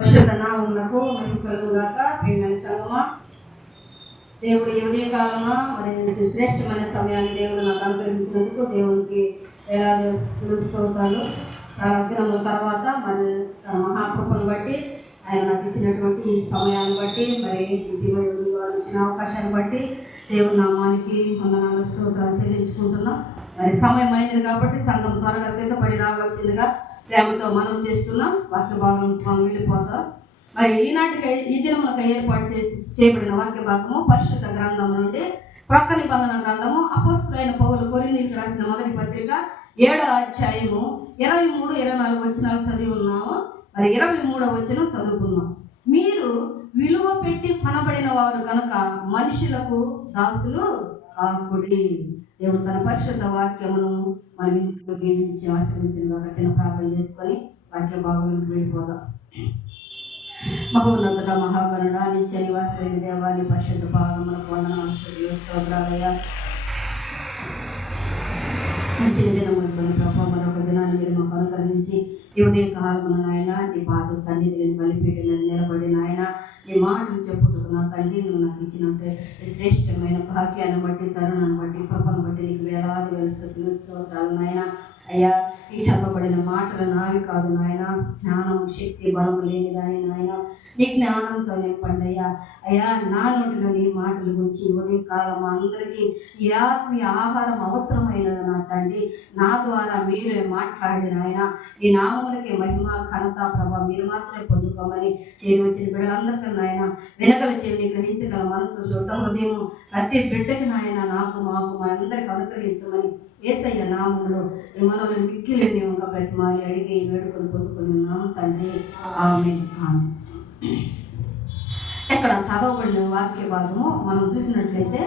పరిశుద్ధ నామమునకు మహిమ కలుగుగాక. ప్రియమైన సంగమా, దేవుడు ఈ ఉదయ కాలంలో మరి శ్రేష్టమైన సమయాన్ని దేవుడు నాకు అనుగ్రహించినందుకు దేవునికి వేలాది స్తోత్రాలు. చాలా దినముల తర్వాత మరి తన మహాకృపను బట్టి ఆయన నాకు ఇచ్చినటువంటి ఈ సమయాన్ని బట్టి మరి ఈ శివుడు వారు ఇచ్చిన అవకాశాన్ని బట్టి దేవుడి నామానికి వందనాలు స్తోత్రాలు చెల్లించుకుంటున్నాం. మరి సమయం అయినది కాబట్టి సంఘం త్వరగా సిద్ధపడి రావాల్సిందిగా ప్రేమతో మనం చేస్తున్నాం. వాక్య భాగం మనం వెళ్ళిపోతాం. మరి ఈనాటికి ఈ దినములకు ఏర్పాటు చేయబడిన వాక్య భాగము పరిశుద్ధ గ్రంథం నుండి ప్రక్క నిబంధన గ్రంథము అపోస్తలుడైన పౌలు కొరింథీయులకు రాసిన మొదటి పత్రిక 7వ అధ్యాయము 23, 24 వచనాలు చదివి ఉన్నాము. మరి 23వ వచనం చదువుకున్నాం. మీరు విలువ పెట్టి కొనబడిన వారు కనుక మనుషులకు దాసులు కాకుడి. దేవుడు తన పరిశుద్ధ వాక్యమును మనం దీవించి ఆశీర్వదించిన చిన్న ప్రార్థన చేసుకొని వాక్య భాగంలోకి వెళ్ళిపోదాం. మహోన్నతుడ మహాగణుడ నిత్య నివాసమైన దేవాన్ని పరిశుద్ధ భాగములకు వందనాలు స్తోత్రాలయ్యా. మంచి దినములు ప్రభావ మరొక దినాన్ని మీరు మాకు అనుగ్రహించి ఈ ఉదయ కాలమున నాయన నీ పాద సన్నిధిని బలిపీఠలను నిలబడి నాయన నీ మాటలు చెప్పుటకు నా తండ్రి నువ్వు నాకు ఇచ్చినట్టే శ్రేష్టమైన భాగ్యాన్ని బట్టి తరుణాన్ని బట్టి కృపను బట్టి నీకు వేలాది స్తోత్రాలు నాయన. అయ్యా, ఈ చెప్పబడిన మాటలు నావి కాదు నాయన, జ్ఞానం శక్తి బలము లేని దాని నాయన నీ జ్ఞానంతో నింపండి అయ్యా. అయ్యా, నా నోటిలో నీ మాటల గురించి ఉదయ కాలం అందరికీ ఈ ఆత్మీయ ఆహారం అవసరమైనది నా తండ్రి. నా ద్వారా మీరే మాట్లాడి నాయన ఈ నామములకే మహిమ ఘనత ప్రభావ మీరు మాత్రమే పొందుకోమని చేరి వచ్చిన బిడ్డలందరికీ నాయన వెనకల చెవిని గ్రహించగల మనసు శుద్ధ హృదయం ప్రతి బిడ్డకి నాయన నాకు మాకు మా అందరికి అనుగ్రహించమని యేసయ్య నామములో మనల్ని మిక్కిలేని ఒక ప్రతిమాలి అడిగి వేడుకొని పొందుకొని ఉన్నాము తండ్రి. ఆమేన్. ఆమేన్. ఇక్కడ చదవబడిన వాక్య భాగము మనం చూసినట్లయితే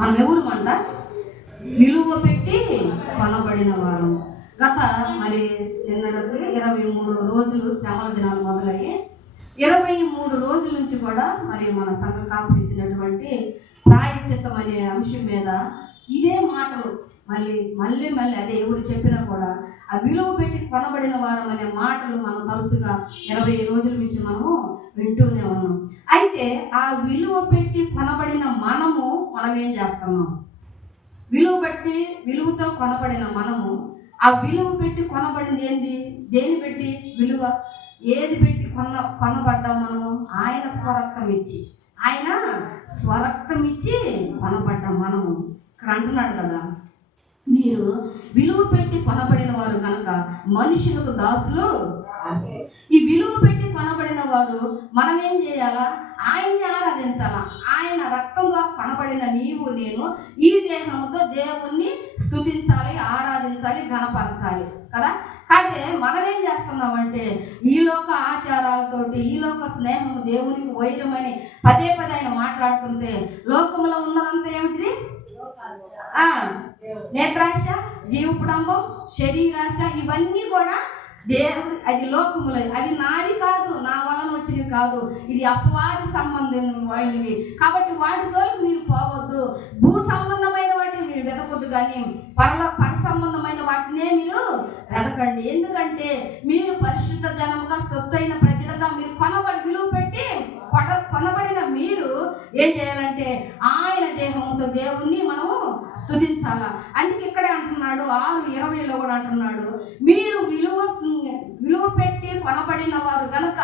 మనం ఎవరుమంట విలువ పెట్టి కొనబడిన వారు. గత మరి నిన్నటికి 23 రోజులు శ్రమల దినాలు మొదలయ్యి 23 రోజుల నుంచి కూడా మరి మన సంఘం కాపాడించినటువంటి ప్రాయశ్చిత్తం అనే అంశం మీద ఇదే మాటలు మళ్ళీ అదే ఎవరు చెప్పినా కూడా ఆ విలువ పెట్టి కొనబడిన వారం అనే మాటలు మనం తరచుగా 20 రోజుల నుంచి మనము వింటూనే ఉన్నాం. అయితే ఆ విలువ పెట్టి కొనబడిన మనం ఏం చేస్తున్నాం? విలువతో కొనబడిన మనము ఆ విలువ పెట్టి కొనబడింది ఏంది? దేని పెట్టి విలువ ఏది పెట్టి కొనబడ్డాం మనము? ఆయన స్వరక్తం ఇచ్చి కొనబడ్డాం మనము. ఇక్కడ అంటున్నాడు కదా, మీరు విలువ పెట్టి కొనబడిన వారు కనుక మనుషులకు దాసులు. ఈ విలువ పెట్టి కొనబడిన వారు మనం ఏం చేయాలా? ఆయన్ని ఆరాధించాలా. ఆయన రక్తం ద్వారా కొనబడిన నీవు నేను ఈ దేహంతో దేవుణ్ణి స్తుతించాలి, ఆరాధించాలి, ఘనపరచాలి కదా. కాదే మనం ఏం చేస్తున్నామంటే ఈ లోక ఆచారాలతోటి ఈ లోక స్నేహము దేవునికి వైరమని పదే ఆయన మాట్లాడుతుంటే లోకంలో ఉన్నదంతా ఏమిటిది? నేత్రాశ, జీవపుడంబం, శరీరాశ, ఇవన్నీ కూడా దేవుడు అది లోకములు. అవి నావి కాదు, నా వలన వచ్చినవి కాదు. ఇది అపవాది సంబంధమైనవి. కాబట్టి వాటితో మీరు పోవద్దు. భూ సంబంధమైన వాటిని మీరు వెతకొద్దు, కానీ పర సంబంధమైన వాటినే మీరు వెతకండి. ఎందుకంటే మీరు పరిశుద్ధ జనముగా సొత్తైన ప్రజలుగా మీరు విలువ పెట్టి కొనబడిన మీరు ఏం చేయాలంటే ఆయన దేహంతో దేవుణ్ణి మనము స్తుతించాలా. అందుకే ఇక్కడే అంటున్నాడు 6:20 కూడా అంటున్నాడు, మీరు విలువ పెట్టి కొనబడిన వారు గనుక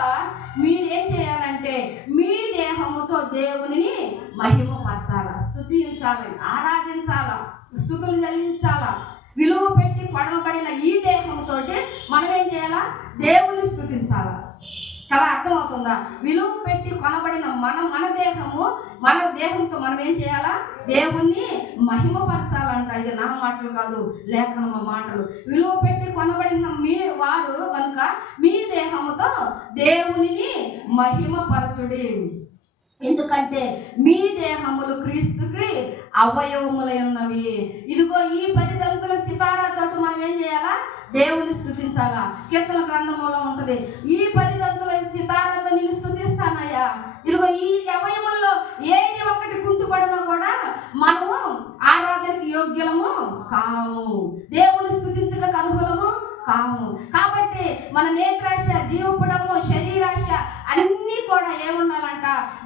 మీరేం చేయాలంటే మీ దేహముతో దేవునిని మహిమపరచాలా, స్తుతించాలి, ఆరాధించాలా, స్తుతులు చెల్లించాలా. విలువ పెట్టి కొనబడిన ఈ దేహంతో మనం ఏం చేయాలా? దేవుని స్తుతించాలా కదా. అర్థమవుతుందా? విలువ పెట్టి కొనబడిన మన దేహంతో మనం ఏం చేయాలా? దేవుణ్ణి మహిమపరచాలంట. ఇది నా మాటలు కాదు, లేఖనమ మాటలు. విలువ పెట్టి కొనబడిన మీ వారు కనుక మీ దేహముతో దేవునిని మహిమపరచుడి. ఎందుకంటే మీ దేహములు క్రీస్తుకి అవయవములై ఉన్నవి. ఇదిగో ఈ 10 తంతుల సితారాతో మనం ఏం చేయాలా? దేవుని స్తుతించాలా. కీర్తన గ్రంథంలో ఉంటది, ఈ 10 తంతుల సితారాతో నేను స్తుతిస్తానయ్యా. ఇదిగో ఈ అవయముల్లో ఏది ఒక్కటి కుంటుపడినా కూడా మనము ఆరాధనకి యోగ్యులము కాము, దేవుని స్తుతించడానికి అర్హులము కాము. కాబట్టి మన నేత్రాశ, జీవపుడము, శరీరాశ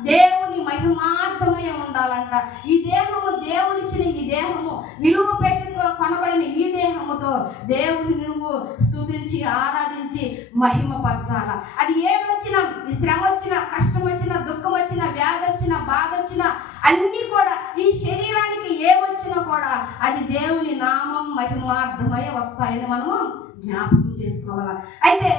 దేవుని మహిమార్థమై ఉండాలంట. ఈ దేహము దేవుడిచ్చిన ఈ దేహము విలువ పెట్టి కొనబడిన ఈ దేహముతో దేవుని నువ్వు స్తుతించి ఆరాధించి మహిమపరచాల. అది ఏదొచ్చినా, శ్రమ వచ్చినా, కష్టం వచ్చినా, దుఃఖం వచ్చినా, వ్యాధి వచ్చినా, బాధ వచ్చినా, అన్నీ కూడా ఈ శరీరానికి ఏమొచ్చినా కూడా అది దేవుని నామం మహిమార్థమై వస్తాయని మనము జ్ఞాపకం చేసుకోవాలా. అయితే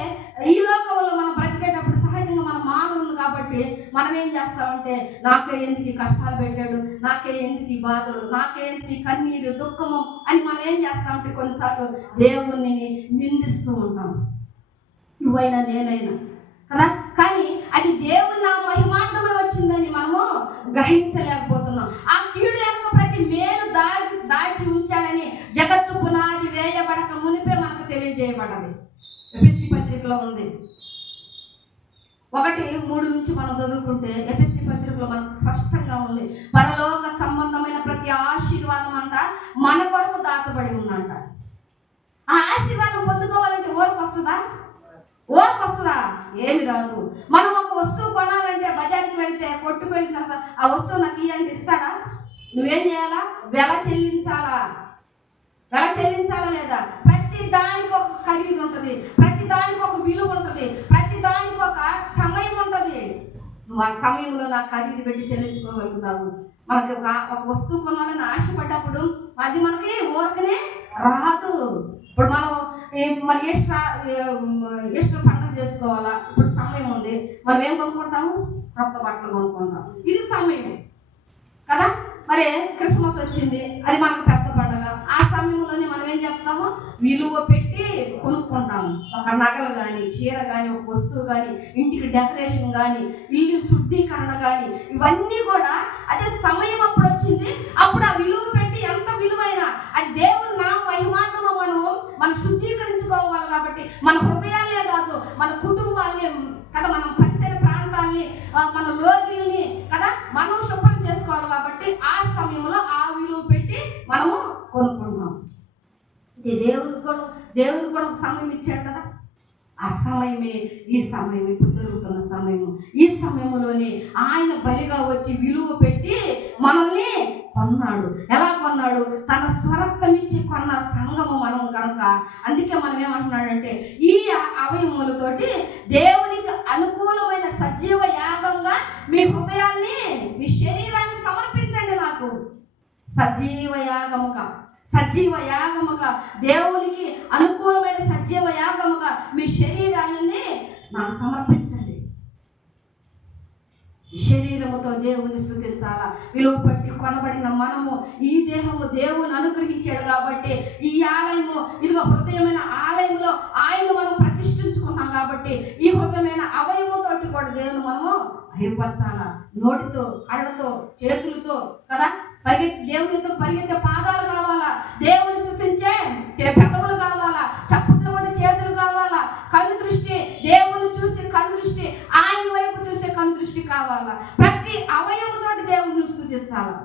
ఈ లోకంలో మనం బ్రతికేటప్పుడు సహజంగా మనం మానవులు కాబట్టి మనం ఏం చేస్తామంటే, నాకే ఎందుకు ఈ కష్టాలు పెట్టాడు, నాకే ఎందుకు ఈ బాధలు, నాకే ఎందుకు ఈ కన్నీరు దుఃఖము అని మనం ఏం చేస్తామంటే కొన్నిసార్లు దేవుణ్ణి నిందిస్తూ ఉంటాం, నువ్వైనా నేనైనా కదా. కానీ అది దేవుని నా మహిమార్థమే వచ్చిందని మనము గ్రహించలేకపోతున్నాం. ఆ కీడు వెనక ప్రతి మేలు దాచి ఉంచాడని జగత్తు పునాది వేయబడక మునిపే మనకు తెలియజేయబడది. ఎఫెసీ పత్రికలో ఉంది 1:3 నుంచి మనం చదువుకుంటే ఎఫెసీ పత్రికలో మనకు స్పష్టంగా ఉంది. పరలోక సంబంధమైన ప్రతి ఆశీర్వాదం అంట మన కొరకు దాచబడి ఉందంట. ఆ ఆశీర్వాదం పొందుకోవాలంటే ఓరకు వస్తుందా? ఏమి రాదు. మనం ఒక వస్తువు కొనాలంటే బజార్కి వెళ్తే, కొట్టుకు వెళ్ళిన తర్వాత ఆ వస్తువు నాకు ఇయ్యంటే ఇస్తాడా? నువ్వేం చేయాలా? వెల చెల్లించాలా లేదా? ప్రతి దానికి ఒక ఖరీదు ఉంటుంది, ప్రతి దానికి ఒక విలువ ఉంటుంది, ప్రతి దానికి ఒక సమయం ఉంటుంది. నువ్వు ఆ సమయంలో నా ఖరీదు పెట్టి చెల్లించుకోగలుగుతావు. మనకి ఒక వస్తువు కొనాలని ఆశపడ్డప్పుడు అది మనకి ఊరకనే రాదు. ఇప్పుడు మనం మరి ఎస్టర్ పండుగ చేసుకోవాలా, ఇప్పుడు సమయం ఉంది, మనం ఏం కొనుక్కుంటాము? కొత్త బట్టలు కొనుక్కుంటాం, ఇది సమయం కదా. మరి క్రిస్మస్ వచ్చింది, అది మనకు పెద్ద పండుగ. ఆ సమయంలోనే మనం ఏం చెప్తాము? విలువ పెట్టి కొనుక్కుంటాము. ఒక నగలు కానీ, చీర కానీ, ఒక వస్తువు కానీ, ఇంటికి డెకరేషన్ కానీ, ఇల్లు శుద్ధీకరణ కానీ, ఇవన్నీ కూడా అదే సమయం అప్పుడు వచ్చింది. అప్పుడు ఆ విలువ పెట్టి ఎంత విలువైన అది దేవుని నా మహిమార్థము మనం శుద్ధీకరించుకోవాలి. కాబట్టి మన హృదయాలే కాదు, మన కుటుంబాన్ని కదా, మన పరిసర ప్రాంతాల్ని, మన లోగిల్ని కదా మనం శుభ్రం చేసుకోవాలి. కాబట్టి ఆ సమయంలో ఆ విలువ పెట్టి మనము కొనుక్కుంటున్నాం. ఇది దేవుడికి కూడా ఒక సమయం ఇచ్చాడు కదా. ఆ సమయమే ఈ సమయం, ఇప్పుడు జరుగుతున్న సమయము. ఈ సమయంలోనే ఆయన బలిగా వచ్చి విలువ పెట్టి మనల్ని కొన్నాడు. ఎలా కొన్నాడు? తన స్వరక్తం ఇచ్చి కొన్న సంఘము మనం కనుక. అందుకే మనం ఏమంటున్నాడంటే, ఈ అవయములతోటి దేవునికి అనుకూలమైన సజీవ యాగంగా మీ హృదయాన్ని, మీ శరీరాన్ని సమర్పించండి నాకు. సజీవ యాగముగా దేవునికి అనుకూలమైన సజీవ యాగముగా మీ శరీరాన్ని నాకు సమర్పించండి. శరీరముతో దేవుని స్తుతించాలా. విలువ పట్టి కొనబడిన మనము, ఈ దేహము దేవుని అనుగ్రహించాడు కాబట్టి ఈ ఆలయము, ఇదిగో హృదయమైన ఆలయంలో ఆయన మనం ప్రతిష్ఠించుకున్నాం కాబట్టి ఈ హృదయమైన అవయముతోటి కూడా దేవుని మనము అహింపరచాలా. నోటితో, కళ్ళతో, చేతులతో కదా దేవునితో పరిగెత్తే పాదాలు కావాలా, దేవుని స్తుతించే పెదవులు కావాలా, చప్పట్లు కొట్టే చేతులు కావాలా, కన్ను దృష్టి, దేవుని చూసే కన్ను దృష్టి, ఆయన వైపు చూసే కన్ను దృష్టి కావాలా. ప్రతి అవయముతో దేవుని స్తుతించాలా.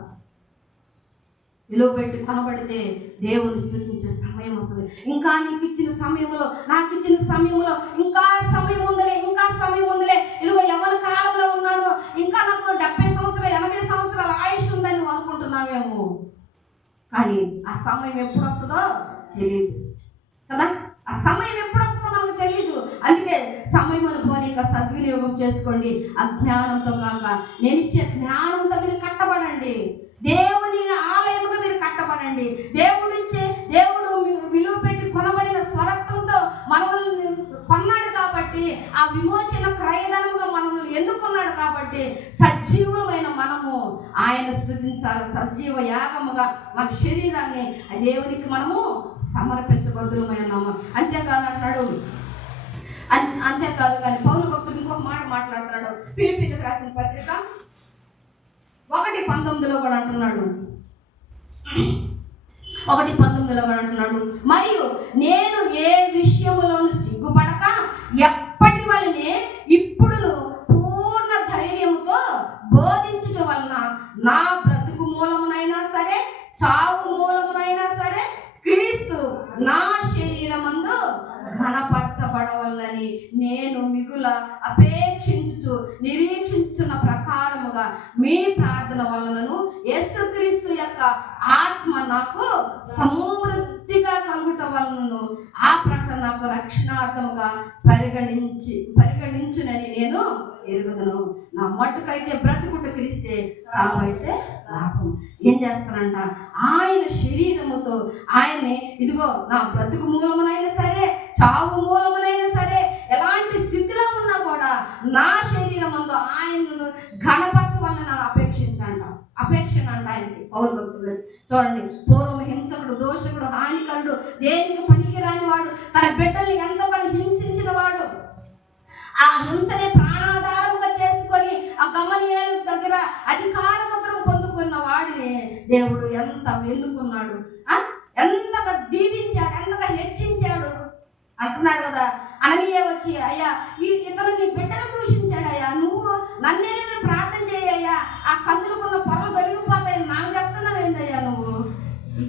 విలువ పెట్టి కొనబడితే దేవుని స్తుతించే సమయం వస్తుంది. ఇంకా నీకు ఇచ్చిన సమయంలో, నాకు ఇచ్చిన సమయంలో ఇంకా సమయం ఉందిలే, ఇదిగో ఎవరి కాలంలో ఉన్నాను, ఇంకా నాకు 70 సంవత్సరాలు 80 సంవత్సరాల ఆయుష్ ఉందని నువ్వు అనుకుంటున్నావేమో. కానీ ఆ సమయం ఎప్పుడు వస్తుందో తెలియదు కదా. ఆ సమయం ఎప్పుడు వస్తుందో మనకు తెలియదు. అందుకే సమయం అనుకోని సద్వినియోగం చేసుకోండి. అజ్ఞానంతో కాక నేను ఇచ్చే జ్ఞానంతో మీరు కట్టబడండి. దేవుని ఆలయముగా మీరు కట్టబడండి. దేవుడు విలువ పెట్టి కొనబడిన స్వరక్తంతో మనల్ని కొన్నాడు కాబట్టి, ఆ విమోచన క్రయధనముగా మనల్ని ఎన్నుకున్నాడు కాబట్టి సజీవులమైన మనము ఆయన స్తుతించాలి. సజీవ యాగముగా మన శరీరాన్ని దేవునికి మనము సమర్పించబద్దులమై ఉన్నాము. అంతేకాదు కానీ పౌలు భక్తుడు ఇంకొక మాట మాట్లాడుతున్నాడు. ఫిలిప్పీయులకు రాసిన పత్రిక 1:19 కూడా అంటున్నాడు. 1:19 కూడా అంటున్నాడు, మరియు నేను ఏ విషయములోను సిగ్గుపడక ఎప్పటి వలనే ఇప్పుడు పూర్ణ ధైర్యముతో బోధించుట వలన నా బ్రతుకు మూలమునైనా సరే, చావు మూలమునైనా సరే, క్రీస్తు నా శరీరమందు ఘనపరచబడవలనని నేను మిగుల అపేక్షించుచు నిరీక్షించుచున్న ప్రకారం ప్రకారముగా మీ ప్రార్థన వలనను యేసుక్రీస్తు యొక్క ఆత్మ నాకు సమృద్ధిగా కలుగుట వలనను ఆ ప్రకటన నాకు రక్షణార్థముగా పరిగణించునని నేను ఎరుగుదును. నా మట్టుకైతే బ్రతుకుట క్రీస్తే, చావైతే లాభం. ఏం చేస్తానంట? ఆయన శరీరముతో ఆయన్ని, ఇదిగో నా బ్రతుకు మూలమునైనా సరే, చావు మూలమునైనా సరే, ఎలాంటి స్థితిలో ఉన్నా కూడా నా శరీరమందు ఆయనను ఘనపరచవాలని నన్ను అపేక్షణ అంట ఆయనకి. పౌలు భక్తుడు చూడండి, పూర్వం హింసకుడు, దోషకుడు, హానికరుడు, దేనికి పనికిరాని వాడు, తన బిడ్డల్ని ఎంతో హింసించిన వాడు, ఆ హింసని ప్రాణాధారముగా చేసుకొని ఆ గమనీయుల దగ్గర అధికార ముద్రను పొందుకున్న వాడిని దేవుడు ఎంత ఎన్నుకున్నాడు, ఎంతగా దీవించాడు, ఎంతగా హెచ్చించాడు అంటున్నాడు కదా. అననీయ వచ్చి, అయ్యా ఇతను నీ బిడ్డను దూషించాడయ్యా, నువ్వు నన్నే ప్రార్థన చేయయ్యా, ఆ కన్నులకున్న పొరలు తొలగిపోతాయి, నాకు చెప్తున్నావు ఏందయ్యా నువ్వు?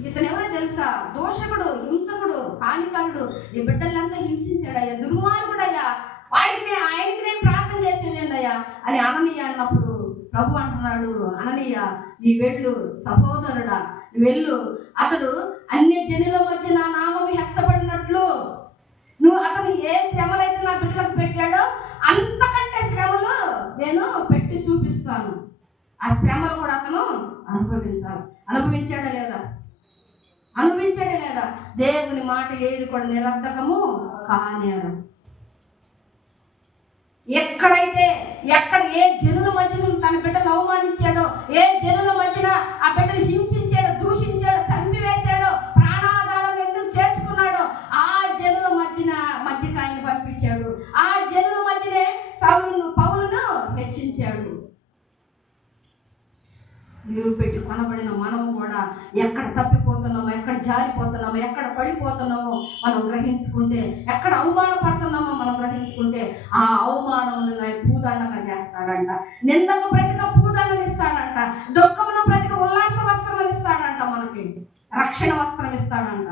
ఇతను ఎవరో తెలుసా? దోషకుడు, హింసకుడు, హానికరుడు, నీ బిడ్డలంతా హింసించాడయ్యా, దుర్మార్గుడయ్యా, వాడికి ఆయనకి నేను ప్రార్థన చేసేది ఏందయ్యా అని అననీయ అన్నప్పుడు ప్రభు అంటున్నాడు, అననీయ నీ వెళ్ళు, సహోదరుడా నీ వెళ్ళు, అతడు అన్య జనుల మధ్య నా నామం హెచ్చబడినట్లు నువ్వు అతను ఏ శ్రమలైతే నా బిడ్డలకు పెట్టాడో అంతకంటే శ్రమలు నేను పెట్టి చూపిస్తాను. ఆ శ్రమలు కూడా అతను అనుభవించాలి. అనుభవించాడే లేదా? దేవుని మాట ఏది కూడా నిరర్ధకము కానేరు. ఎక్కడ ఏ జనుల మధ్యన తన బిడ్డలు అవమానించాడో, ఏ జనుల మధ్యన ఆ బిడ్డలు హింసించాడో, దూషించాడో, చంపివేశాడో, ప్రాణాధారం ఎందుకు చేసుకున్నాడో, ఆ జనుల మధ్యకి ఆయన పంపించాడు. ఆ జనుల మధ్యనే పౌలును హెచ్చించాడు. విలువ పెట్టి కొనబడిన మనము కూడా ఎక్కడ తప్పిపోతున్నామో, ఎక్కడ జారిపోతున్నామో, ఎక్కడ పడిపోతున్నామో మనం గ్రహించుకుంటే, ఎక్కడ అవమానపడుతున్నామో మనం గ్రహించుకుంటే, ఆ అవమానమును పూదండగా చేస్తాడంట. నిందకు ప్రతిగా పూదండను ఇస్తాడంట. దుఃఖమును ప్రతిగా ఉల్లాస వస్త్రం ఇస్తాడంట. మనకి రక్షణ వస్త్రం ఇస్తాడంట.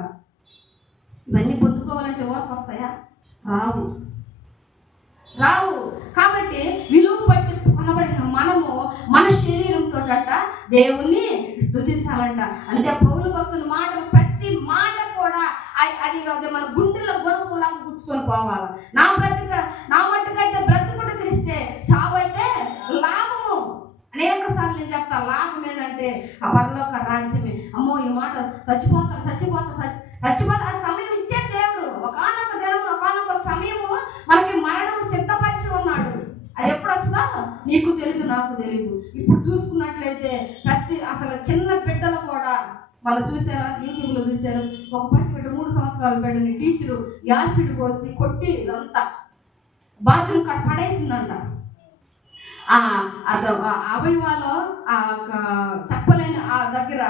ఇవన్నీ పొందుకోవాలంటే ఓర్పు వస్తాయా? రావు. కాబట్టి విలువ పట్టి కొనబడిన మనము మన శరీరంతో దేవుణ్ణి స్తుతించాలంట. అంటే పౌలు భక్తుల మాటలు, ప్రతి మాట కూడా అది మన గుండెల్లో గొరుపులాగా గుచ్చుకొని పోవాలి. నా మట్టుకైతే బ్రతుకుడు క్రీస్తే, చావు అయితే లాభము. అనేక సార్లు నేను చెప్తా, లాభం ఏంటంటే ఆ పరలోక రాజ్యమే. అమ్మో ఈ మాట చచ్చిపోతా ఆ సమయం ఇచ్చే దేవుడు ఒకానొక దినము, ఒకానొక సమయము మనకి మరణం సిద్ధపరిచి ఉన్నాడు. అది ఎప్పుడు వస్తుందో నీకు తెలియదు, నాకు తెలియదు. ఇప్పుడు చూసుకున్నట్లయితే అసలు చిన్న బిడ్డలు కూడా వాళ్ళు చూసారా, యూట్యూబ్లో చూశారు, ఒక పసిబిడ్డ 3 సంవత్సరాల బిడ్డని టీచరు యాసిడ్ పోసి కొట్టి ఇదంతా బాత్రూమ్ కట్ పడేసిందంట. అవయవాలో చెప్పలేని ఆ దగ్గర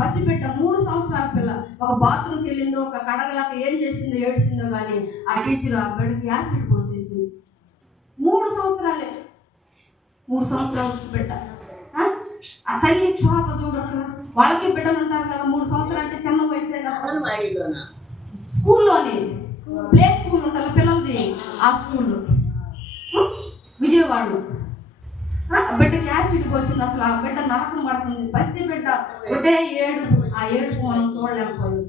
పసిబిడ్డ 3 సంవత్సరాల పిల్ల ఒక బాత్రూమ్కి వెళ్ళిందో, ఒక కడగలాక ఏం చేసిందో, ఏడిసిందో కానీ ఆ టీచర్ ఆ బిడ్డకి యాసిడ్ పోసేసింది. 3 సంవత్సరాలే, 3 సంవత్సరాల బిడ్డ. ఆ తల్లి క్షోభ చూడు. అసలు వాళ్ళకి బిడ్డలు ఉంటారు కదా, 3 సంవత్సరాలు అంటే చిన్న వయసే కదా. స్కూల్లోని ప్లే స్కూల్ ఉంటారు పిల్లలది, ఆ స్కూల్లో విజయవాడలో బిడ్డకి యాసిడ్ పోసింది. అసలు ఆ బిడ్డ నరకం పడుతుంది. పసి బిడ్డ ఒకటే ఏడుపు. ఆ ఏడుపు మనం చూడలేకపోయింది.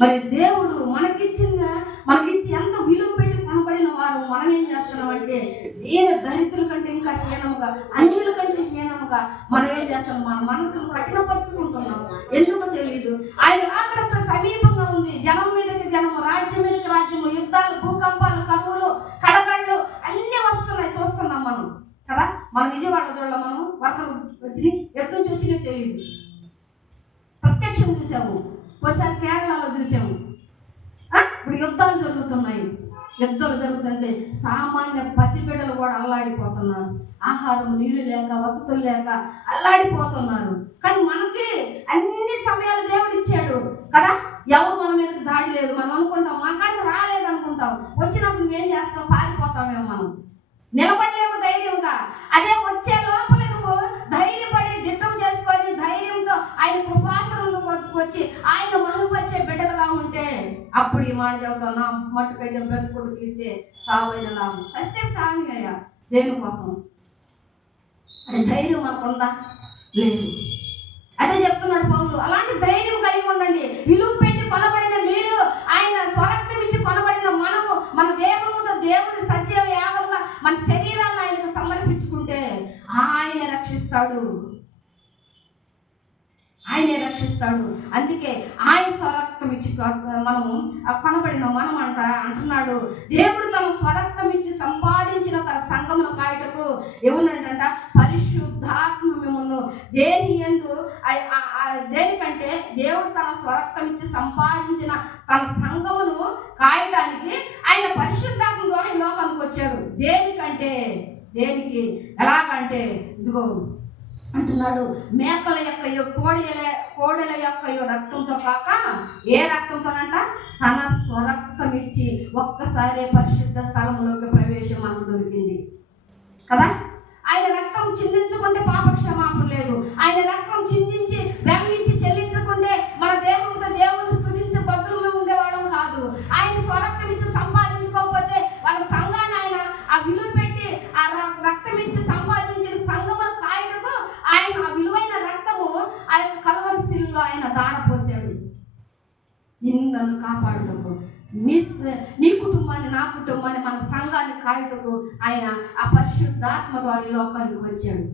మరి దేవుడు మనకిచ్చి ఎంత విలువ పెట్టి కనబడిన వారు మనం ఏం చేస్తున్నామంటే, దరిద్రుల కంటే ఇంకా హీనముగా, అన్యుల కంటే హీనముగా మనం ఏం చేస్తాం? మన మనసును కఠినపరుచుకుంటున్నాము. ఎందుకో తెలియదు. ఆయన రాకడ సమీపంగా ఉంది. జనం మీదకి జనము, రాజ్యం మీదకి రాజ్యము, యుద్ధాలు, భూకంపాలు, కరువులు, కడగళ్ళు అన్నీ వస్తున్నాయి, చూస్తున్నాం మనం కదా. మన విజయవాడలో చూడాలి, మనం వరదలు వచ్చినాయి, ఎటు నుంచి వచ్చినాయో తెలియదు. ప్రత్యక్షం చూసాము, ఒకసారి కేరళలో చూసాము. ఇప్పుడు యుద్ధాలు జరుగుతుంటే సామాన్య పసిబిడ్డలు కూడా అల్లాడిపోతున్నారు. ఆహారం, నీళ్లు లేక, వసతులు లేక అల్లాడిపోతున్నారు. కానీ మనకి అన్ని సమయాలు దేవుడు ఇచ్చాడు కదా. ఎవరు మన మీదకి దాడి లేదు. మనం అనుకుంటాం మన కాడికి రాలేదు అనుకుంటాం. వచ్చినప్పుడు నువ్వేం చేస్తావు? పారిపోతామేమో. మనం నిలబడలేము ధైర్యంగా. అదే వచ్చే లోపల నువ్వు ధైర్యపడి దిట్టం చేసుకొని ధైర్యంతో ఆయన కృపాసనంలో వచ్చి ఆయన మహిమపరిచే బిడ్డలుగా ఉంటే అప్పుడు ఈ మాట చెబుతావు, నా మట్టుకైతే బ్రతుకుడు తీస్తే చావైన లాభం. సత్యం చావయ్యా దేని కోసం? అనే ధైర్యం మనకుందా? లేదు. అదే చెప్తున్నాడు పౌలు, అలాంటి ధైర్యం కలిగి ఉండండి. విలువ పెట్టి కొనబడిన మీరు, ఆయన స్వరక్తం ఇచ్చి కొనబడిన మనము, మన దేహముతో దేవుని సజీవ యాగంగా మన శరీరాన్ని ఆయనకు సమర్పించుకుంటే ఆయనే రక్షిస్తాడు, ఆయనే రక్షిస్తాడు. అందుకే ఆయన స్వరక్తం ఇచ్చి మనము కొనబడిన మనం అంటున్నాడు. దేవుడు తన స్వరక్తం ఇచ్చి సంపాదించిన తన సంఘమును కాయటకు ఏముందంట, పరిశుద్ధాత్మ మిమ్మల్ని దేనికంటే దేవుడు తన స్వరక్తం ఇచ్చి సంపాదించిన తన సంఘమును కాయటానికి ఆయన పరిశుద్ధాత్మ ద్వారా ఈ లోకానికి వచ్చాడు. దేనికి ఎలాగంటే ఇదిగో అంటున్నాడు, మేకల యొక్క కోడెల యొక్క రక్తంతో కాక ఏ రక్తంతోనంట, తన స్వరక్తం ఇచ్చి ఒక్కసారి పరిశుద్ధ స్థలంలోకి ప్రవేశం మనకు దొరికింది కదా. ఆయన రక్తం చిందించుకుంటే పాప క్షమాపణ లేదు. ఆయన రక్తం చిందించి వెంగిచ్చి చెల్లించుకుంటే మన దేహంతో దేవుని స్తుతించే బదులు ఉండేవాళ్ళం కాదు. ఆయన స్వరక్తం ఇచ్చి సంపాదించుకోకపోతే వాళ్ళ సంఘాన్ని ఆయన ఆ విలువ పెట్టి ఆ రక్తం ఇచ్చి సంపాదించిన సంఘమును కాయటకు ఆయన ఆ విలువైన రక్తము ఆ యొక్క కల్వరి శిలువలో ఆయన ధారపోసాడు. నన్ను కాపాడుటకు, నీ కుటుంబాన్ని, నా కుటుంబాన్ని, మన సంఘాన్ని కాయుటకు ఆయన ఆ పరిశుద్ధాత్మ ద్వారా ఈ లోకానికి వచ్చాడు.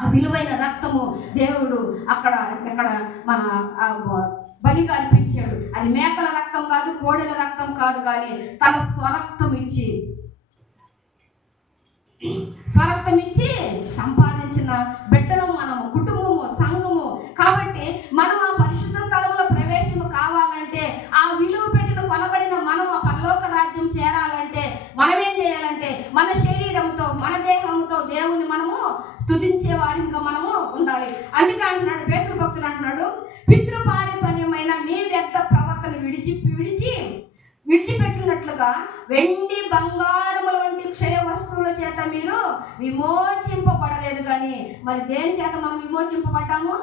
ఆ విలువైన రక్తము దేవుడు అక్కడ మన బలిగా అర్పించాడు. అది మేకల రక్తం కాదు, కోడెల రక్తం కాదు, కానీ తన స్వరక్తం ఇచ్చి సంపాదించిన బిడ్డలము మనము, కుటుంబము, సంఘము. కాబట్టి మనం ఆ పరిశుద్ధ స్థలంలో ప్రవేశం కావాలంటే, ఆ విలువ పెట్టిన కొనబడిన మనం ఆ పరలోక రాజ్యం చేరాలంటే మనం ఏం చేయాలంటే, మన శరీరంతో, మన దేహంతో దేవుని మనము స్తుతించే వారిగా మనము ఉండాలి. అందుకే అంటున్నాడు పేతురు భక్తుడు అంటున్నాడు, పితృపారంపర్యమైన మీ వ్యర్థ ప్రవర్తన విడిచిపెట్టినట్లుగా వెండి బంగారముల వంటి క్షయ వస్తువుల చేత మీరు విమోచింపబడలేదు. కానీ మరి దేని చేత మనం విమోచింపబడ్డాము?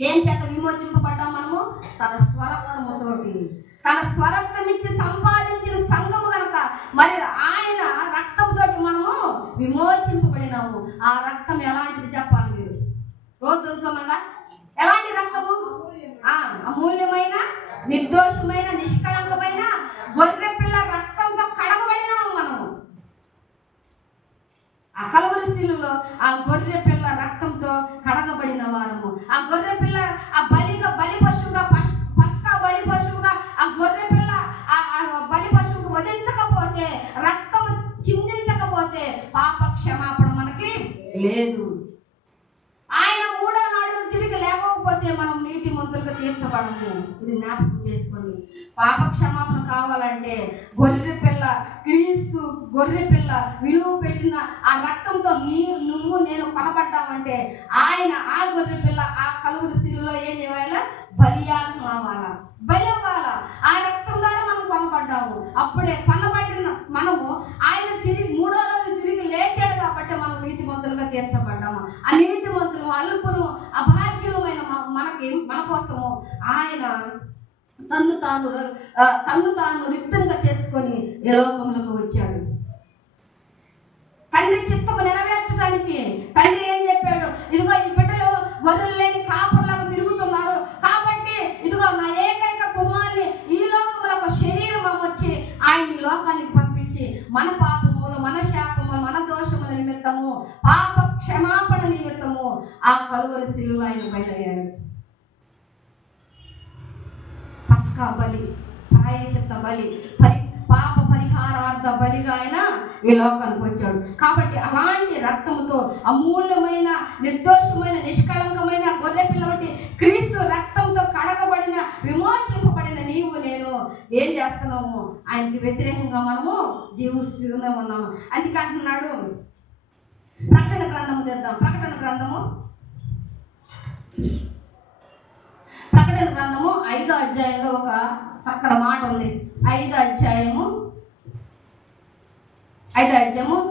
దేని చేత విమోచింపబడ్డాము మనము? తన స్వరక్తముతోటి. తన స్వరక్తం ఇచ్చి సంపాదించిన సంఘము కనుక మరి ఆయన రక్తంతో మనము విమోచింపబడినాము. ఆ రక్తం ఎలాంటిది చెప్పాలి మీరు? రోజు చదువుతున్నాగా, ఎలాంటి రక్తము? అమూల్యమైన, నిర్దోషమైన, నిష్కళంకమైన గొర్రె పిల్ల రక్తంతో కడగబడినాము మనము. ఆ కల్వరి శిలువలో ఆ గొర్రె పిల్ల రక్తంతో కడగబడిన వారము. ఆ గొర్రె పిల్ల ఆ బలి పశువుగా, పస్కా బలి పశువుగా ఆ గొర్రె పిల్ల ఆ బలి పశువుకు వధించకపోతే, రక్తము చిందించకపోతే పాప క్షమాపణ మనకి లేదు. ఆయన మూడో నాడు తిరిగి లేకపోతే మనం నీతిమంతులుగా తీర్చబడము. ఇది జ్ఞాపకం చేసుకోండి. పాప క్షమాపణ కావాలంటే క్రీస్తు గొర్రె పిల్ల విలువ పెట్టిన ఆ రక్తంతో నువ్వు నేను కొనబడ్డామంటే ఆయన ఆ గొర్రె పిల్ల ఆ కల్వరి శిలువలో ఏం చేయాలా? బలియాగం అవ్వాలా, బలి అవ్వాలా. ఆ రక్తం ద్వారా మనం కొనబడ్డాము. అప్పుడే కొనబడిన మనము ఆయన మూడో రోజు తిరిగి లేచాడు కాబట్టి మనం నీతిమంతులుగా తీర్చబడ్డాము. ఆ నీతిమంతులు, అల్పులు, అభాగ్యులమైన మన కోసము ఆయన తన్ను తాను రిక్తునిగా చేసుకొని ఈ లోకంలోకి వచ్చాడు. తండ్రి చిత్తము నెరవేర్చడానికి తండ్రి ఏం చెప్పాడు? ఇదిగో ఈ బిడ్డలు గొర్రెలు లేని కాపర్లాగా తిరుగుతున్నారు కాబట్టి ఇదిగో నా ఏకైక కుమారుని ఈ లోకంలో ఒక శరీరం వచ్చి ఆయన ఈ లోకానికి పంపించి మన పాపములు, మన శాపములు, మన దోషముల నిమిత్తము, పాప క్షమాపణ నిమిత్తము ఆ కల్వరి శిలువలో ఆయన బయలుదేరాడు. పస్కా బలి, ప్రాయశ్చిత్త బలి, పాప పరిహారార్థ బలిగా ఆయన ఈ లోకానికి వచ్చాడు. కాబట్టి అలాంటి రక్తముతో అమూల్యమైన, నిర్దోషమైన, నిష్కళంకమైన గొర్రె పిల్ల వంటి క్రీస్తు రక్తంతో కడగబడిన, విమోచింపబడిన నీవు నేను ఏం చేస్తున్నాము? ఆయనకి వ్యతిరేకంగా మనము జీవిస్తూనే ఉన్నాము. అందుకే అంటున్నాడు, ప్రకటన గ్రంథము తెద్దాం. ప్రకటన గ్రంథము 5వ అధ్యాయంలో ఒక చక్కని మాట ఉంది. 5వ అధ్యాయము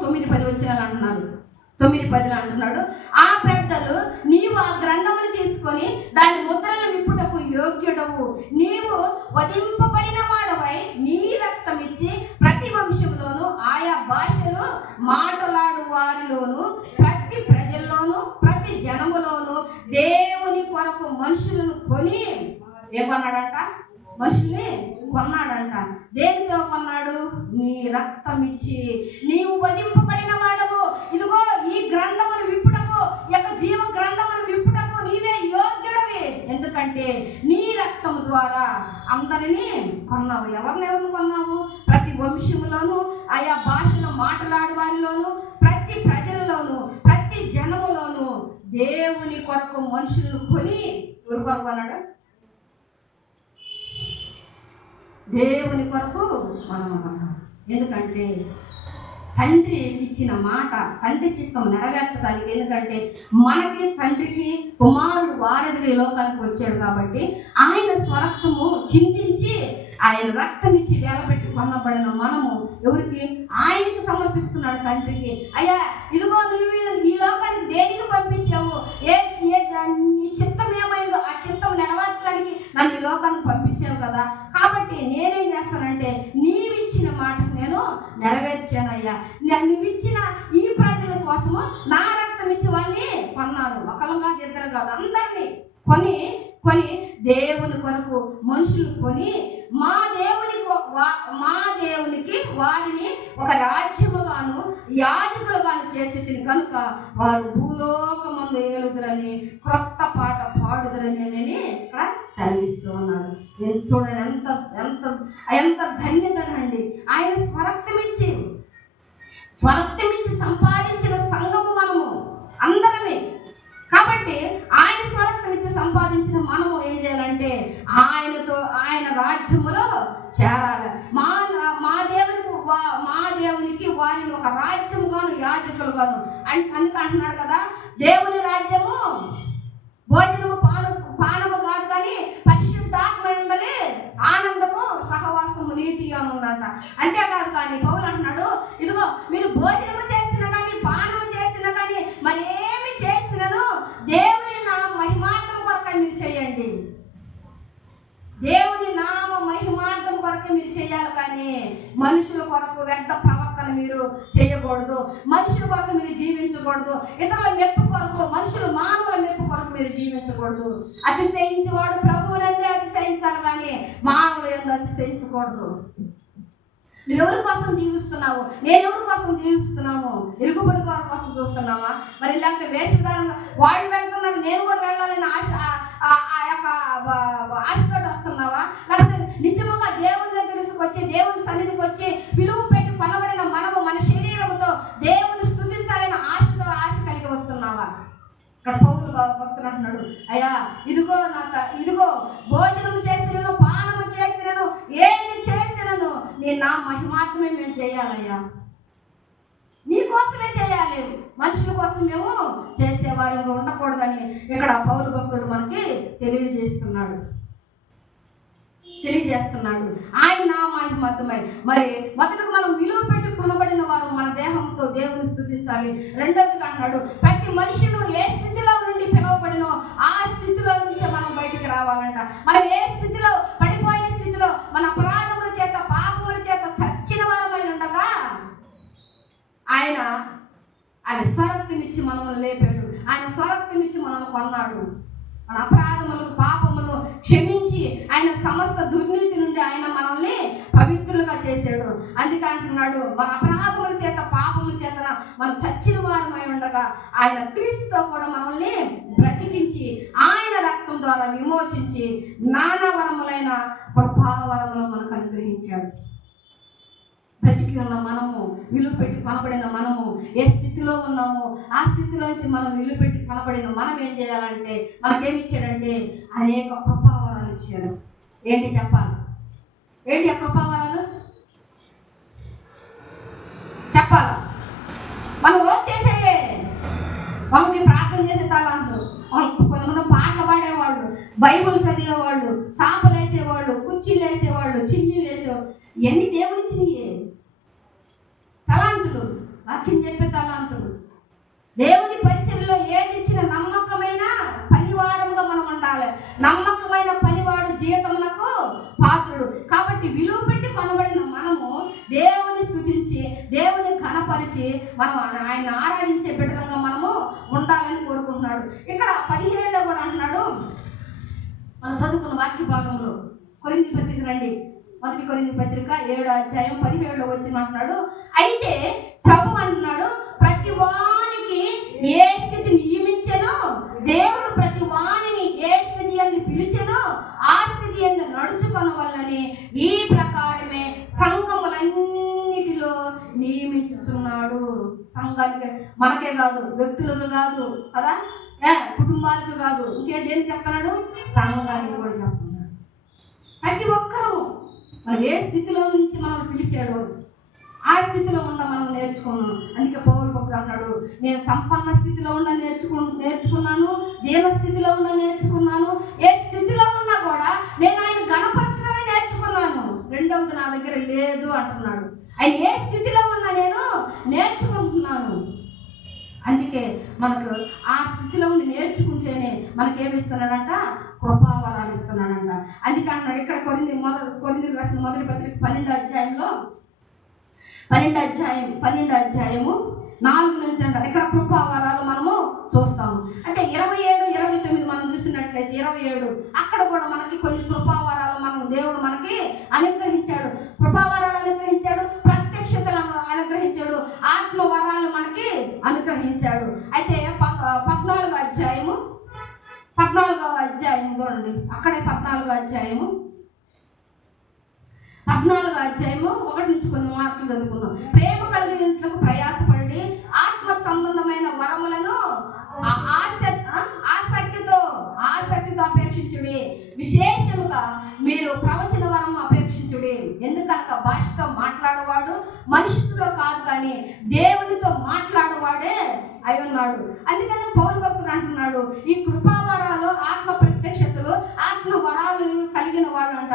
9-10 వచనాలు అంటున్నారు. 9-10 అంటున్నాడు, ఆ పెద్దలు నీవు ఆ గ్రంథమును తీసుకొని దాని ముద్రలు విప్పుటకు యోగ్యుడవు, నీవు వధింపబడిన వాడవై నీ రక్తం ఇచ్చి ప్రతి వంశంలోను ఆయా భాషలు మాటలాడు వారిలోను ప్రతి ప్రజల్లోను ప్రతి జనములోను దేవుని కొరకు మనుషులను కొని ఏమన్నాడంట? మనుషుల్ని కొన్నాడంట. దేనితో కొన్నాడు? నీ రక్తం ఇచ్చి. నీవు వధింపబడిన వాడవు, ఇదిగో ఈ గ్రంథమును విప్పుటకు, యొక్క జీవ గ్రంథమును విప్పుటకు నీవే యోగ్యుడవి, ఎందుకంటే నీ రక్తము ద్వారా అందరినీ కొన్నావు. ఎవరిని కొన్నావు? ప్రతి వంశములోను, ఆయా భాషను మాట్లాడు వారిలోను, ప్రతి ప్రజలలోను, ప్రతి జనములోను దేవుని కొరకు మనుషులను కొని. ఎవరి కొరకు కొన్నాడు? దేవుని కొరకు మనం అన్నాం. ఎందుకంటే తండ్రి ఇచ్చిన మాట, తండ్రి చిత్తం నెరవేర్చడానికి. ఎందుకంటే మనకి తండ్రికి కుమారుడు వారధిగా ఈ లోకానికి వచ్చాడు కాబట్టి ఆయన స్వరక్తము చిందించి ఆయన రక్తం ఇచ్చి వేలబెట్టి కొనబడిన మనము ఎవరికి? ఆయనకి సమర్పిస్తున్నాడు తండ్రికి. అయ్యా ఇదిగో నువ్వు ఈ లోకానికి దేనికి పంపించావు? నీ చిత్తం ఏమైందో ఆ చిత్తం నెరవేర్చడానికి నన్ను ఈ లోకానికి పంపించావు కదా, కాబట్టి నేనేం చేస్తానంటే నీవిచ్చిన మాట నేను నెరవేర్చానయ్యా. నువ్విచ్చిన ఈ ప్రజల కోసము నా రక్తం ఇచ్చి వాళ్ళని కొన్నాను. ఒకళ్ళు కాదు, ఇద్దరు కాదు, అందరినీ కొని దేవుని కొరకు మనుషులు కొని మా దేవునికి వారిని ఒక రాజ్యముగాను యాజకులుగాను చేసి తిని కనుక వారు భూలోకమందు ఏలుదురని క్రొత్త పాట పాడుదురని ఇక్కడ సెలవిస్తూ ఉన్నాడు. చూడండి ఎంత ఎంత ఎంత ధన్యతనండి. ఆయన స్వరక్తమిచ్చి సంపాదించిన సంఘము మనము అందరమే. కాబట్టి ఆయన స్వరక్తం ఇచ్చి సంపాదించిన మనము ఏం చేయాలంటే ఆయన రాజ్యములో చేరాలి. మా దేవునికి వారిని ఒక రాజ్యముగాను యాజకులుగాను అందుకే అంటున్నాడు కదా, దేవుని రాజ్యము భోజనము పానము కాదు కానీ పరిశుద్ధాత్మ యందలి ఆనందము సహవాసము నీతి అని ఉందంట. అంతేకాదు కానీ పౌలు అంటున్నాడు, ఇదిగో మీరు భోజనము చేసినా కానీ పానము చేసినా కానీ మరి ఏమి చేసినను దేవుని నామ మహిమార్థం కొరకే మీరు చేయండి. దేవుని నామ మహిమార్థం కొరకే మీరు చేయాలి కానీ మనుషుల కొరకు వ్యర్థ ప్రవర్తన మీరు చేయకూడదు. మనుషుల కొరకు మీరు జీవించకూడదు. ఇతరుల మెప్పు కొరకు, మానవుల మెప్పు కొరకు మీరు జీవించకూడదు. అతిశయించేవాడు ప్రభువునందే అతిశయించాలి కానీ మానవుల యందు అతిశయించకూడదు. నువ్వు ఎవరి కోసం జీవిస్తున్నావు? నేను ఎవరి కోసం జీవిస్తున్నాము? ఇరుగు పొరుగు వారి కోసం చూస్తున్నావా? మరి ఇలాంటి వేషధారంగా వాళ్ళు వెళ్తున్నారు, నేను కూడా వెళ్ళాలని ఆశతో వస్తున్నావా? లేకపోతే నిజముగా దేవుని దగ్గరికి వచ్చి, దేవుని సన్నిధికి వచ్చి విలువ పెట్టి కొనబడిన మనము మన శరీరముతో దేవుని స్తుతించాలని ఆశ కలిగి వస్తున్నావా? ఇక్కడ పౌలు భక్తులు అంటున్నాడు, అయ్యా ఇదిగో భోజనం చేసినను పానము చేసినను ఏది చేసినను నేను నా మహిమాత్మే మేము చేయాలయ్యా, నీ కోసమే చేయాలి, మనుషుల కోసం మేము చేసేవారిగా ఉండకూడదని ఇక్కడ పౌలు భక్తుడు మనకి తెలియజేస్తున్నాడు. ఆయన నా మహిమాత్మే. మరి మొదటిగా మనం విలువ పెట్టి కొనబడిన వారు మన దేహంతో దేవుని స్తుతించాలి. రెండవదిగా అంటున్నాడు, ప్రతి మనిషిను ఏ స్థితిలో నుండి పిలువబడినో ఆ స్థితిలో నుంచే మనం బయటికి రావాలంట. మనం ఏ స్థితిలో, పడిపోయిన స్థితిలో, మన అపరాధముల చేత పాపముల చేత చచ్చిన వారమై ఉండగా ఆయన స్వరక్తం ఇచ్చి మనల్ని లేపాడు. ఆయన స్వరక్తం ఇచ్చి మనల్ని కొన్నాడు. మన అపరాధములకు పాపములను క్షమించి ఆయన సమస్త దుర్నీతి నుండి ఆయన మనల్ని పవిత్రులుగా చేశాడు. అందుకే అంటున్నాడు, మన అపరాధముల చేత పాపముల చేత మనం చచ్చిన వారమై ఉండగా ఆయన క్రీస్తుతో కూడా మనల్ని బ్రతికించి ఆయన రక్తం ద్వారా విమోచించి నానా వరములైన కృపావరములు మనకు అనుగ్రహించాడు. బ్రతికి ఉన్న మనము, విలువ పెట్టి కొనబడిన మనము ఏ స్థితిలో ఉన్నామో ఆ స్థితిలోంచి మనం విలువ పెట్టి కొనబడిన మనం ఏం చేయాలంటే, మనకేమి ఇచ్చాడంటే అనేక కృపావరాలు ఇచ్చాడు. ఏంటి చెప్పాలి? ఏంటి ఆ కృపావరాలు చెప్పాలా? మనం రోజు చేసేయే. వాళ్ళకి ప్రార్థన చేసే తలాంతులు, కొంతమంది పాటలు పాడేవాళ్ళు, బైబుల్ చదివేవాళ్ళు, చాపలు వేసేవాళ్ళు, కుర్చీలు వేసేవాళ్ళు, చిమ్మి వేసేవాళ్ళు, ఇవన్నీ దేవునిచ్చినయే తలాంతులు, వాక్యం చెప్పే తలాంతులు. దేవుని పరిచర్యలో ఏడిచ్చిన నమ్మకమైన పనివారముగా మనం ఉండాలి. నమ్మకమైన పనివాడు జీతమునకు పాత్రుడు. కాబట్టి విలువ పెట్టి కొనబడిన మనము దేవుని స్తుతించి, దేవుని ఘనపరిచి గనపరిచి మనం ఆయన ఆరాధించే బిడ్డలంగా మనము ఉండాలని కోరుకుంటున్నాడు. ఇక్కడ 15లో కూడా అంటున్నాడు, మనం చదువుకున్న వాక్య భాగంలో కొరింథీ పత్రిక రండి, 1 కొరింథీ పత్రిక 7వ అధ్యాయం 17లో వచ్చి అంటున్నాడు, అయితే ప్రభు అంటున్నాడు, ప్రతి వానికి ఏ స్థితి నియమించెనో దేవుడు ప్రతి వానిని ఏ స్థితి యందు పిలిచెనో ఆ స్థితి యందు నడుచుకొనవలెనని ఈ ప్రకారమే సంఘములన్నిటిలో నియమించుచున్నాడు. సంఘానికి, మనకే కాదు, వ్యక్తులకు కాదు కదా, కుటుంబాలకు కాదు, దేనికి చెప్తున్నాడు? సంఘానికి కూడా చెప్తున్నాడు. ప్రతి ఒక్కరూ మనం ఏ స్థితిలో నుంచి మనం పిలిచాడో ఆ స్థితిలో ఉండ మనం నేర్చుకున్నాం. అందుకే పౌలు భక్తుడు అన్నాడు, నేను సంపన్న స్థితిలో ఉండ నేర్చుకున్నాను, దేవ స్థితిలో ఉండ నేర్చుకున్నాను, ఏ స్థితిలో ఉన్నా కూడా నేను ఆయన గణపరచడమే నేర్చుకున్నాను, రెండవది నా దగ్గర లేదు అంటున్నాడు. ఆయన ఏ స్థితిలో ఉన్నా నేను నేర్చుకుంటున్నాను. అందుకే మనకు ఆ స్థితిలో ఉండి నేర్చుకుంటేనే మనకేమిస్తున్నాడంట? కృపావరాలు ఇస్తున్నాడంట. అందుకే అన్నాడు ఇక్కడ కొరింథీయులకు రాసిన మొదటి పత్రిక 12వ అధ్యాయంలో 12వ అధ్యాయము 4 నుంచి అంట ఇక్కడ కృపావరాలు మనము చూస్తాము. అంటే 27, 29 మనం చూసినట్లయితే 27 అక్కడ కూడా మనకి కొన్ని కృపావరాలు దేవుడు మనకి అనుగ్రహించాడు. కృపావరాలు అనుగ్రహించాడు, ప్రత్యక్షతలను అనుగ్రహించాడు, ఆత్మ వరాలు మనకి అనుగ్రహించాడు. అయితే 14వ అధ్యాయం చూడండి, అక్కడే 14వ అధ్యాయము 1 నుంచి కొన్ని మార్కులు చదువుకున్నాం. ప్రేమ కలిగినట్లకు ప్రయాసపడి ఆత్మ సంబంధమైన వరములను ఆసక్తితో అపేక్షించుడి, విశేషముగా మీరు ప్రవచన వరం అపేక్షించుడి. ఎందుకనగా భాషతో మాట్లాడేవాడు మనుషులతో కాదు కానీ దేవునితో మాట్లాడేవాడే అయి ఉన్నాడు. అందుకని పౌలు భక్తుడు అంటున్నాడు, ఈ కృపావరాలు, ఆత్మ ప్రత్యక్షతలు, ఆత్మ వరాలు కలిగిన వాళ్ళంట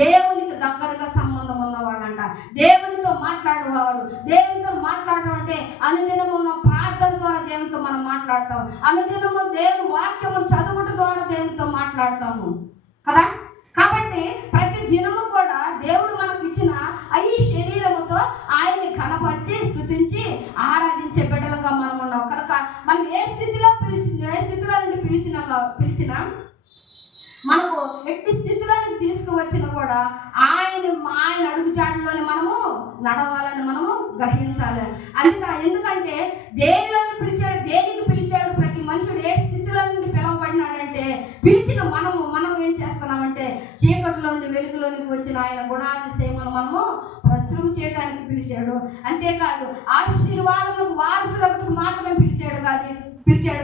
దేవునికి దగ్గరగా సంబంధం ఉన్నవాళ్ళంట, దేవునితో మాట్లాడేవాడు. దేవునితో మాట్లాడడం అంటే అనుదినము ప్రార్థన ద్వారా దేవునితో మనం మాట్లాడతాం, అనుదినము దేవుని వాక్యము చదువుట ద్వారా దేవునితో మాట్లాడతాము కదా. కాబట్టి ప్రతి దినము కూడా దేవుడు మనకు ఇచ్చిన ఈ శరీరముతో ఆయన్ని కనపరిచి స్తుతించి ఆరాధించే బిడ్డలుగా మనం ఉన్నాం. కనుక మనం ఏ స్థితిలో నుండి పిలిచినా మనకు ఎట్టి స్థితిలోకి తీసుకువచ్చినా కూడా ఆయన అడుగుజాడలోనే మనము నడవాలని మనము గ్రహించాలి. ఎందుకంటే దేనికి పిలిచాడు? ప్రతి మనుషుడు ఏ స్థితిలో నుండి పిలువబడినాడంటే పిలిచిన మనం ఏం చేస్తున్నామంటే చీకటిలో నుండి వెలుగులోనికి వచ్చిన ఆయన గుణాతిశయమును మనము ప్రచురం చేయడానికి పిలిచాడు. అంతేకాదు ఆశీర్వాదములకు వారసులకు మాత్రమే పిలిచాడు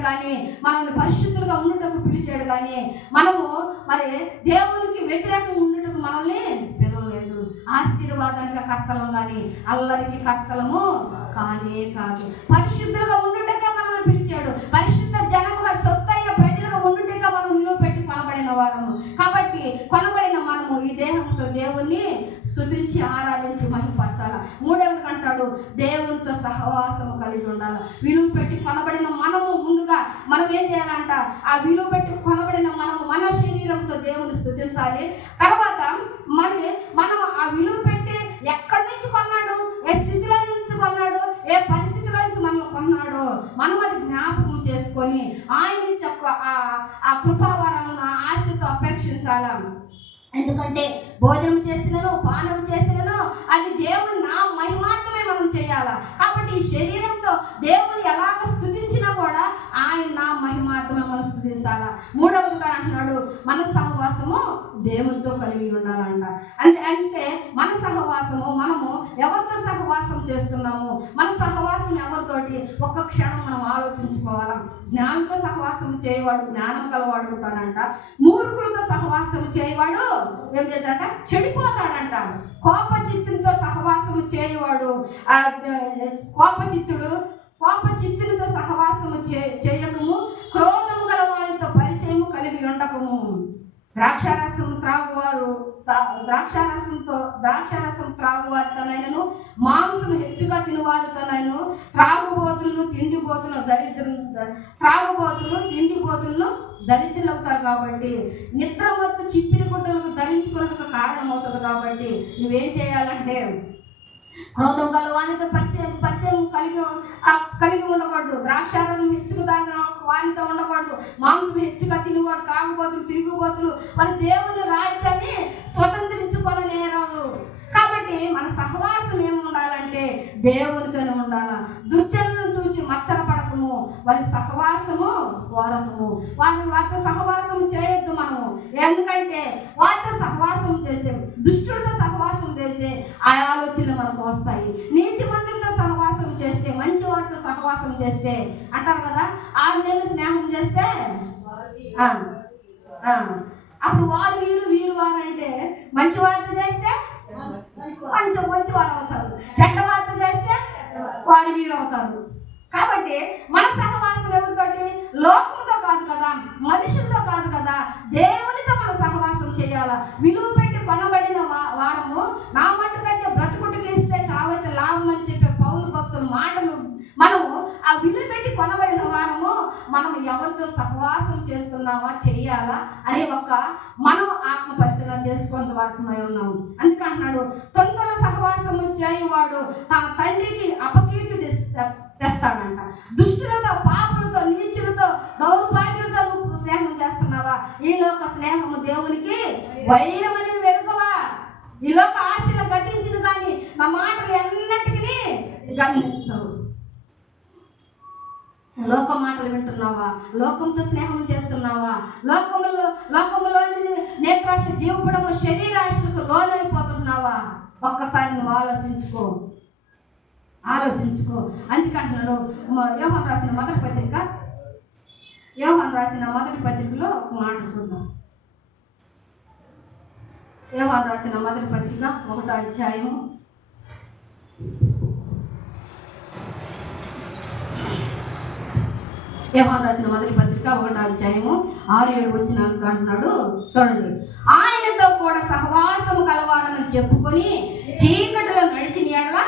కానీ మనల్ని పరిశుద్ధులుగా ఉండటకు పిలిచాడు కానీ మనము మరి దేవునికి వ్యతిరేకంగా ఉండటకు మనల్ని పిలవలేదు. ఆశీర్వాదానికి కర్తలం కానీ అల్లరికి కర్తలము కానే కాదు. పరిశుద్ధులుగా ఉండుటగా మనల్ని పిలిచాడు. పరిశుద్ధ జనముగా సొత్తైన ప్రజలుగా ఉండుటగా మనం విలువ పెట్టి కొనబడిన వారము. కాబట్టి కొనబడిన మనము ఈ దేహంతో దేవుణ్ణి స్తుతించి ఆరాధించి మహిమపరచాలి. 3వది అంటాడు, దేవునితో సహవాసము కలిగి ఉండాలి. విలువ పెట్టి కొనబడిన మనము ముందుగా మనం ఏం చేయాలంట? ఆ విలువ పెట్టి కొనబడిన మనము మన శరీరంతో దేవుని స్తుతించాలి. తర్వాత మనం ఆ విలువ పెట్టి ఎక్కడి నుంచి కొన్నాడు, ఏ స్థితిలో నుంచి కొన్నాడు, ఏ పరిస్థితిలో నుంచి మనం కొన్నాడో మనం అది జ్ఞాపకం చేసుకొని ఆయన ఆ కృపావరాలను ఆశతో అపేక్షించాలి. ఎందుకంటే భోజనం చేసినను పానం చేసినను అది దేవుని నా మహిమాత్రమే మనం చేయాలా. కాబట్టి ఈ శరీరంతో దేవుని ఎలాగ స్తుతించినా కూడా ఆయన నా మహిమాత్రమే మనం స్తుతించాలా. 3వదిగా అంటున్నాడు, మన సహవాసము దేవునితో కలిగి ఉండాలంట. అంటే మన సహవాసము, మనము ఎవరితో సహవాసం చేస్తున్నాము, మన సహవాసం ఎవరితోటి ఒక్క క్షణం మనం ఆలోచించుకోవాలా. జ్ఞానంతో సహవాసం చేయవాడు జ్ఞానం కలవాడు అవుతాడంట. మూర్ఖులతో సహవాసం చేయవాడు ఏం చేస్తాడంట? చెడిపోతాడంట. కోపచిత్తులతో సహవాసం చేయవాడు కోపచిత్తులతో సహవాసము చేయకము, క్రోధము గల వారితో పరిచయము కలిగి ఉండకము. ద్రాక్షారసం త్రాగువారితోనైనను మాంసం హెచ్చుగా తినువారితోనైనను త్రాగుబోతులను తిండిబోతులను దరిద్రులు అవుతారు. కాబట్టి నిద్రమత్తు చిప్పిరి గుడ్డలకు ధరించుకున్నట్టుగా కారణం అవుతుంది. కాబట్టి నువ్వేం చేయాలంటే క్రోధం గల వానితో పరిచయం కలిగి ఉండకూడదు. ద్రాక్షారసం హెచ్చుకు తాగిన వానితో ఉండకూడదు. మాంసం హెచ్చుగా తినకూడదు. త్రాగుబోతులు, తిరుగుబోతులు మరి దేవుని రాజ్యాన్ని స్వతంత్రించుకొనలేరు. కాబట్టి మన సహవాసం ఏమి ఉండాలంటే దేవునితోనే ఉండాలా. దుర్జనులను చూసి మచ్చరపడకము, వారి సహవాసము కోరకము. వారితో సహవాసం చేయొద్దు మనము. ఎందుకంటే వారితో సహవాసం చేస్తే, దుష్టుడితో సహవాసం చేస్తే ఆ ఆలోచనలు మనకు వస్తాయి. నీతిమంతులతో సహవాసం చేస్తే, మంచి వారితో సహవాసం చేస్తే అంటారు కదా, 6 నెలలు స్నేహం చేస్తే అప్పుడు వారు వీరు, వీరు వారు అంటే మంచి వారితో చేస్తే మంచి వారు అవుతారు, చెడ్డ వారితో చేస్తే వారు వీరు అవుతారు. కాబట్టి మన సహవాసం ఎవరితోటి? లోకంతో కాదు కదా, మనుషులతో కాదు కదా, దేవునితో మన సహవాసం చేయాలా. విలువ పెట్టి కొనబడిన వారము నా మట్టుకైతే బ్రతుకుటికి ఇస్తే చావైతే లాభం అని చెప్పే పౌలు భక్తుల మాటలు మనము ఆ విలువ పెట్టి కొనబడిన వారము మనం ఎవరితో సహవాసం చేస్తున్నామా చెయ్యాలా అని మనం ఆత్మ పరిశీలన చేసుకోవాల్సినమై ఉన్నాము. అందుకంటున్నాడు, తొందర సహవాసము చేయువాడు తన తండ్రికి అపకీర్తి తెస్తాడంట. దుష్టులతో, పాపులతో, నీచులతో, దౌర్భాగ్యులతో నువ్వు స్నేహం చేస్తున్నావా? ఈ లోక స్నేహము దేవునికి వైరమని వెనుకవా. ఈ లోక ఆశలు గతించింది కానీ నా మాటలు ఎన్నటికీ గమనించవు. లోక మాటలు వింటున్నావా? లోకంతో స్నేహం చేస్తున్నావా? లోకములోని నేత్రాశ, జీవపడము, శరీరాశలకు లోనైపోతున్నావా? ఒక్కసారి నువ్వు ఆలోచించుకో. అందుకంటున్నాడు యోహాను రాసిన మొదటి పత్రికలో ఒక మాట చూద్దాం. యోహాను రాసిన మొదటి పత్రిక 1వ అధ్యాయము 6-7 వచనాలు అంటున్నాడు చూడండి. ఆయనతో కూడా సహవాసము కలవాలని చెప్పుకొని చీకటిలో నడిచిన యెడల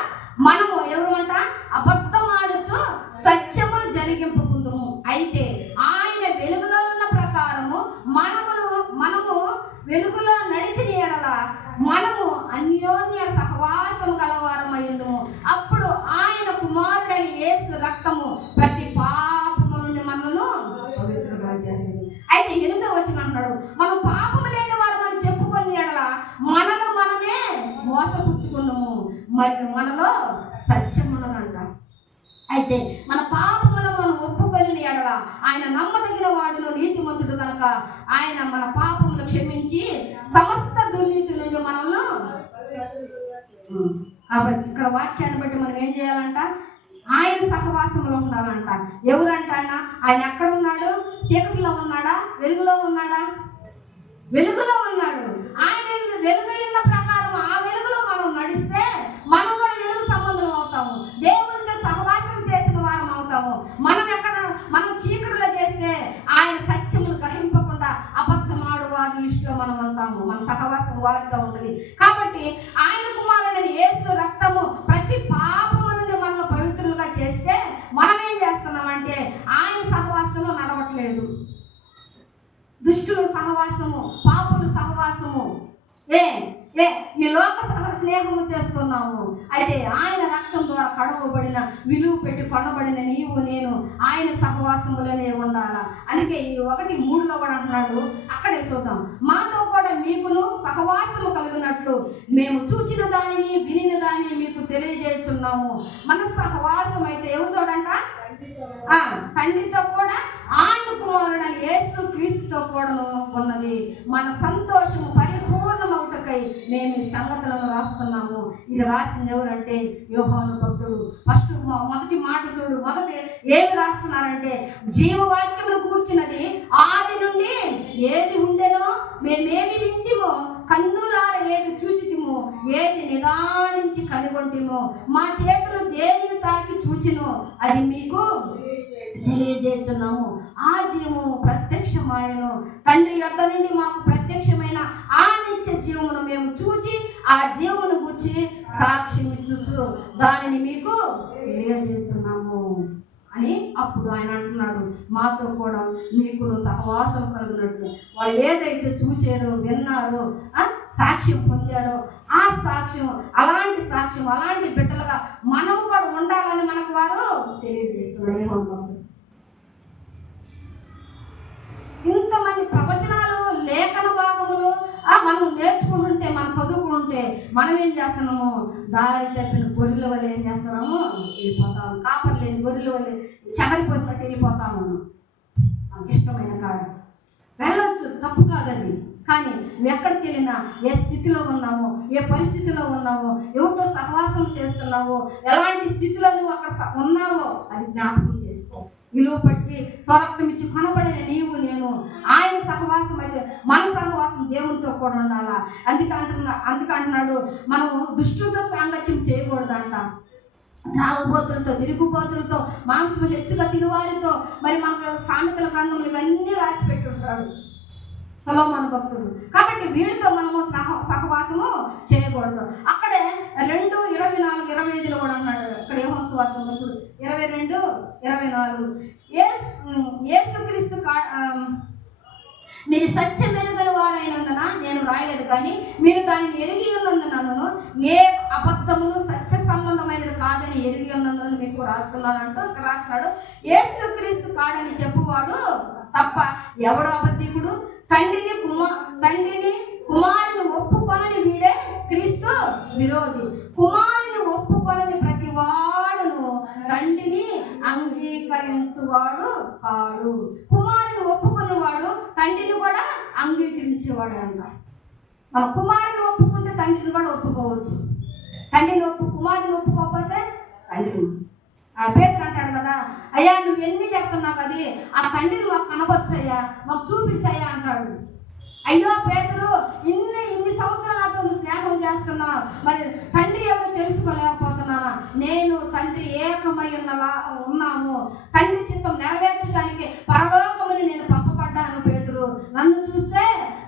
మనము ఎవరమంట? అబద్ధమాడుచు సత్యమును జరిగింపుకుందుము. అయితే ఆయన వెలుగులో ఉన్న ప్రకారము మనము వెలుగులో నడిచిన యెడల మనము అన్యోన్య సహవాసము కలవారమయ్యుందుము. అప్పుడు ఆయన కుమారుడైన యేసు రక్తము ప్రతి పాపము నుండి మనను పవిత్రంగా చేస్తుంది. అయితే 8వ వచనం అంటున్నాడు, మనం పాపము లేని వారమని చెప్పుకొని యెడల మనలో మనమే మోసపుచ్చుకుందాము, మరి మనలో సత్యం ఉన్నదంట. అయితే మన పాపములను మనం ఒప్పుకొని యెడల ఆయన నమ్మదగిన వాడును, నీతిమంతుడు కనుక ఆయన మన పాపములు క్షమించి సమస్త దుర్నీతి నుండి మనల్ని. కాబట్టి ఇక్కడ వాక్యాన్ని బట్టి మనం ఏం చేయాలంట? ఆయన సహవాసంలో ఉండాలంట. ఎవరంట ఆయన ఎక్కడ ఉన్నాడు? చీకటిలో ఉన్నాడా? వెలుగులో ఉన్నాడా? వెలుగులో ఉన్నాడు. ఆయన వెలుగైన ప్రకారం ఆ వెలుగులో మనం నడిస్తే మనం కూడా వెలుగు సంబంధం అవుతాము, దేవునితో సహవాసం చేసిన వారం అవుతాము. మనం చీకటిలో చేస్తే ఆయన సత్యములు గ్రహింపకుండా అబద్ధమాడు వారి లిస్టులో మనం ఉంటాము. మన సహవాసం వారితో ఉంటుంది. కాబట్టి ఆయన కుమారుడైన యేసు రక్తము ప్రతి పాపము నుండి మనల్ని పవిత్రులుగా చేస్తే మనం ఏం చేస్తున్నామంటే ఆయన సహవాసంలో నడవట్లేదు. దుష్టులు సహవాసము, పాపులు సహవాసము, ఈ లోక స్నేహము చేస్తున్నాము. అయితే ఆయన రక్తం ద్వారా కడగబడిన, విలువ పెట్టి కొనబడిన నీవు నేను ఆయన సహవాసములోనే ఉండాలా. అందుకే ఈ 1:3 కూడా అంటున్నాడు. అక్కడే చూద్దాం. మాతో కూడా మీకును సహవాసము కలిగినట్లు మేము చూచిన దానిని వినిన దానిని మీకు తెలియజేస్తున్నాము. మన సహవాసం అయితే ఎవరితోడంట? తండ్రితో కూడా ఆయన కుమారుడైన యేసు క్రీస్తుతో కూడా ఉన్నది. మన సంతోషము పరిపూర్ణమవుటకై మేము ఈ సంగతులను రాస్తున్నాము. ఇది రాసింది ఎవరంటే యోహాను భక్తుడు. మొదటి మాట చూడు. మొదటి ఏమి రాస్తున్నారంటే జీవవాక్యమును కూర్చున్నది ఆది నుండి ఏది ఉండెనో మేమేమి వింటిమో కన్నులార ఏది చూచితిమో ఏది నిదానించి కనుగొంటిమో మా చేతులు దేనిని తాకి చూచినో అది మీకు తెలియజేస్తున్నాము. ఆ జీవము ప్రత్యక్షమాయను, తండ్రి యొద్ద నుండి మాకు ప్రత్యక్షమైన ఆ నిత్య జీవమును మేము చూచి ఆ జీవమును గురించి సాక్ష్యం ఇచ్చుచు దానిని మీకు తెలియజేస్తున్నాము అని అప్పుడు ఆయన అంటున్నాడు. మాతో కూడా మీకు సహవాసం కలిగినట్టు వాళ్ళు ఏదైతే చూచారో, విన్నారో, సాక్ష్యం పొందారో ఆ సాక్ష్యం, అలాంటి సాక్ష్యం, అలాంటి బిడ్డలుగా మనం కూడా ఉండాలని మనకు వారు తెలియజేస్తున్నారు. ఏమనుకుంటున్నారు? ఇంతమంది ప్రవచనాలు, లేఖన భాగములు మనం నేర్చుకుంటుంటే, మనం చదువుకుంటుంటే మనం ఏం చేస్తున్నాము? దారి తప్పిన గొర్రెల వల్ల ఏం చేస్తున్నాము? వెళ్ళిపోతాము. కాపరి లేని గొర్రెల వల్ల చెదరిపోయినట్టు వెళ్ళిపోతాము. మనకి ఇష్టమైన కాడ వెళ్ళొచ్చు, తప్పు కాదని. కానీ నువ్వు ఎక్కడికి వెళ్ళినా, ఏ స్థితిలో ఉన్నావో, ఏ పరిస్థితిలో ఉన్నావో, ఎవరితో సహవాసం చేస్తున్నావో, ఎలాంటి స్థితిలో నువ్వు అక్కడ ఉన్నావో అది జ్ఞాపకం చేసుకో. విలువ పట్టి స్వరక్తం ఇచ్చి కొనబడిన నీవు నేను ఆయన సహవాసం అయితే మన సహవాసం దేవునితో కూడా ఉండాలా. అందుకంటున్నాడు మనం దుష్టులతో సాంగత్యం చేయకూడదంట. త్రాగుబోతులతో, తిరుగుబోతులతో, మాంసం హెచ్చుగా తినువారితో, మరి మనకు సామెతల గ్రంథంలో ఇవన్నీ రాసి పెట్టుంటాడు సొలొమోను భక్తుడు. కాబట్టి వీళ్ళతో మనము సహవాసము చేయకూడదు. అక్కడే 2:24-25 కూడా అన్నాడు. ఇక్కడ యోహాను సువార్త 22:24 యేసుక్రీస్తు మీరు సత్యం ఎరుగని వారైనందున నేను రాయలేదు, కానీ మీరు దానిని ఎరిగి ఉన్నందునను ఏ అబద్ధమును సత్య సంబంధమైనది కాదని ఎరిగి ఉన్నందున మీకు రాస్తున్నానంటూ ఇక్కడ రాస్తున్నాడు. యేసుక్రీస్తు కాడని చెప్పువాడు తప్ప ఎవడు అబద్ధికుడు? తండ్రిని కుమారుని ఒప్పుకొనని వీడే క్రీస్తు విరోధి. కుమారుని ఒప్పుకొనని ప్రతి వాడును తండ్రిని అంగీకరించువాడు కాడు. కుమారుని ఒప్పుకున్నవాడు తండ్రిని కూడా అంగీకరించేవాడు అంట. మన కుమారుని ఒప్పుకుంటే తండ్రిని కూడా ఒప్పుకోవచ్చు. కుమారుని ఒప్పుకోకపోతే తండ్రిని. పేతురు అంటాడు కదా, అయ్యా నువ్వు ఎన్ని చెప్తున్నావు కదా, ఆ తండ్రిని మాకు కనపచ్చయ్యా, మాకు చూపించయ్యా అంటాడు. అయ్యో పేతురు, ఇన్ని సంవత్సరాలు నాతో నువ్వు స్నేహం చేస్తున్నావు, మరి తండ్రి ఎవరో తెలుసుకోలేకపోతున్నానా? నేను తండ్రి ఏకమై ఉన్నాము, తండ్రి చిత్తం నెరవేర్చడానికి పరలోకముని నేను పంపబడ్డాను పేతురు. నన్ను చూస్తే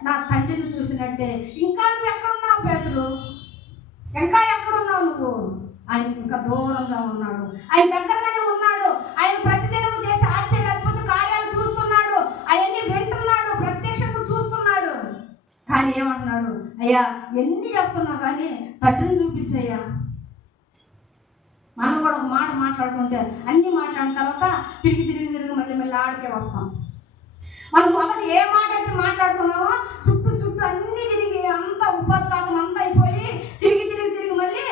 నా తండ్రిని చూసినట్టే. ఇంకా నువ్వు ఎక్కడున్నావు పేతురు? ఇంకా ఎక్కడున్నావు నువ్వు? ఆయన ఇంకా దూరంగా ఉన్నాడు, ఆయన దగ్గరగానే ఉన్నాడు. ఆయన ప్రతిదినం చేసే ఆశ్చర్య అద్భుత కార్యాలు చూస్తున్నాడు, అవన్నీ వింటున్నాడు, ప్రత్యక్షంగా చూస్తున్నాడు. కానీ ఏమంటున్నాడు? అయ్యా ఎన్ని చెప్తున్నావు కానీ తండ్రిని చూపించయ్యా. మనం కూడా ఒక మాట మాట్లాడుకుంటే అన్ని మాట్లాడిన తర్వాత తిరిగి మళ్ళీ ఆడికే వస్తాం. మనం మొదట ఏ మాట అయితే మాట్లాడుకున్నామో చుట్టూ అన్ని తిరిగి అంతా ఉపోద్ఘాతం అంతా అయిపోయి తిరిగి మళ్ళీ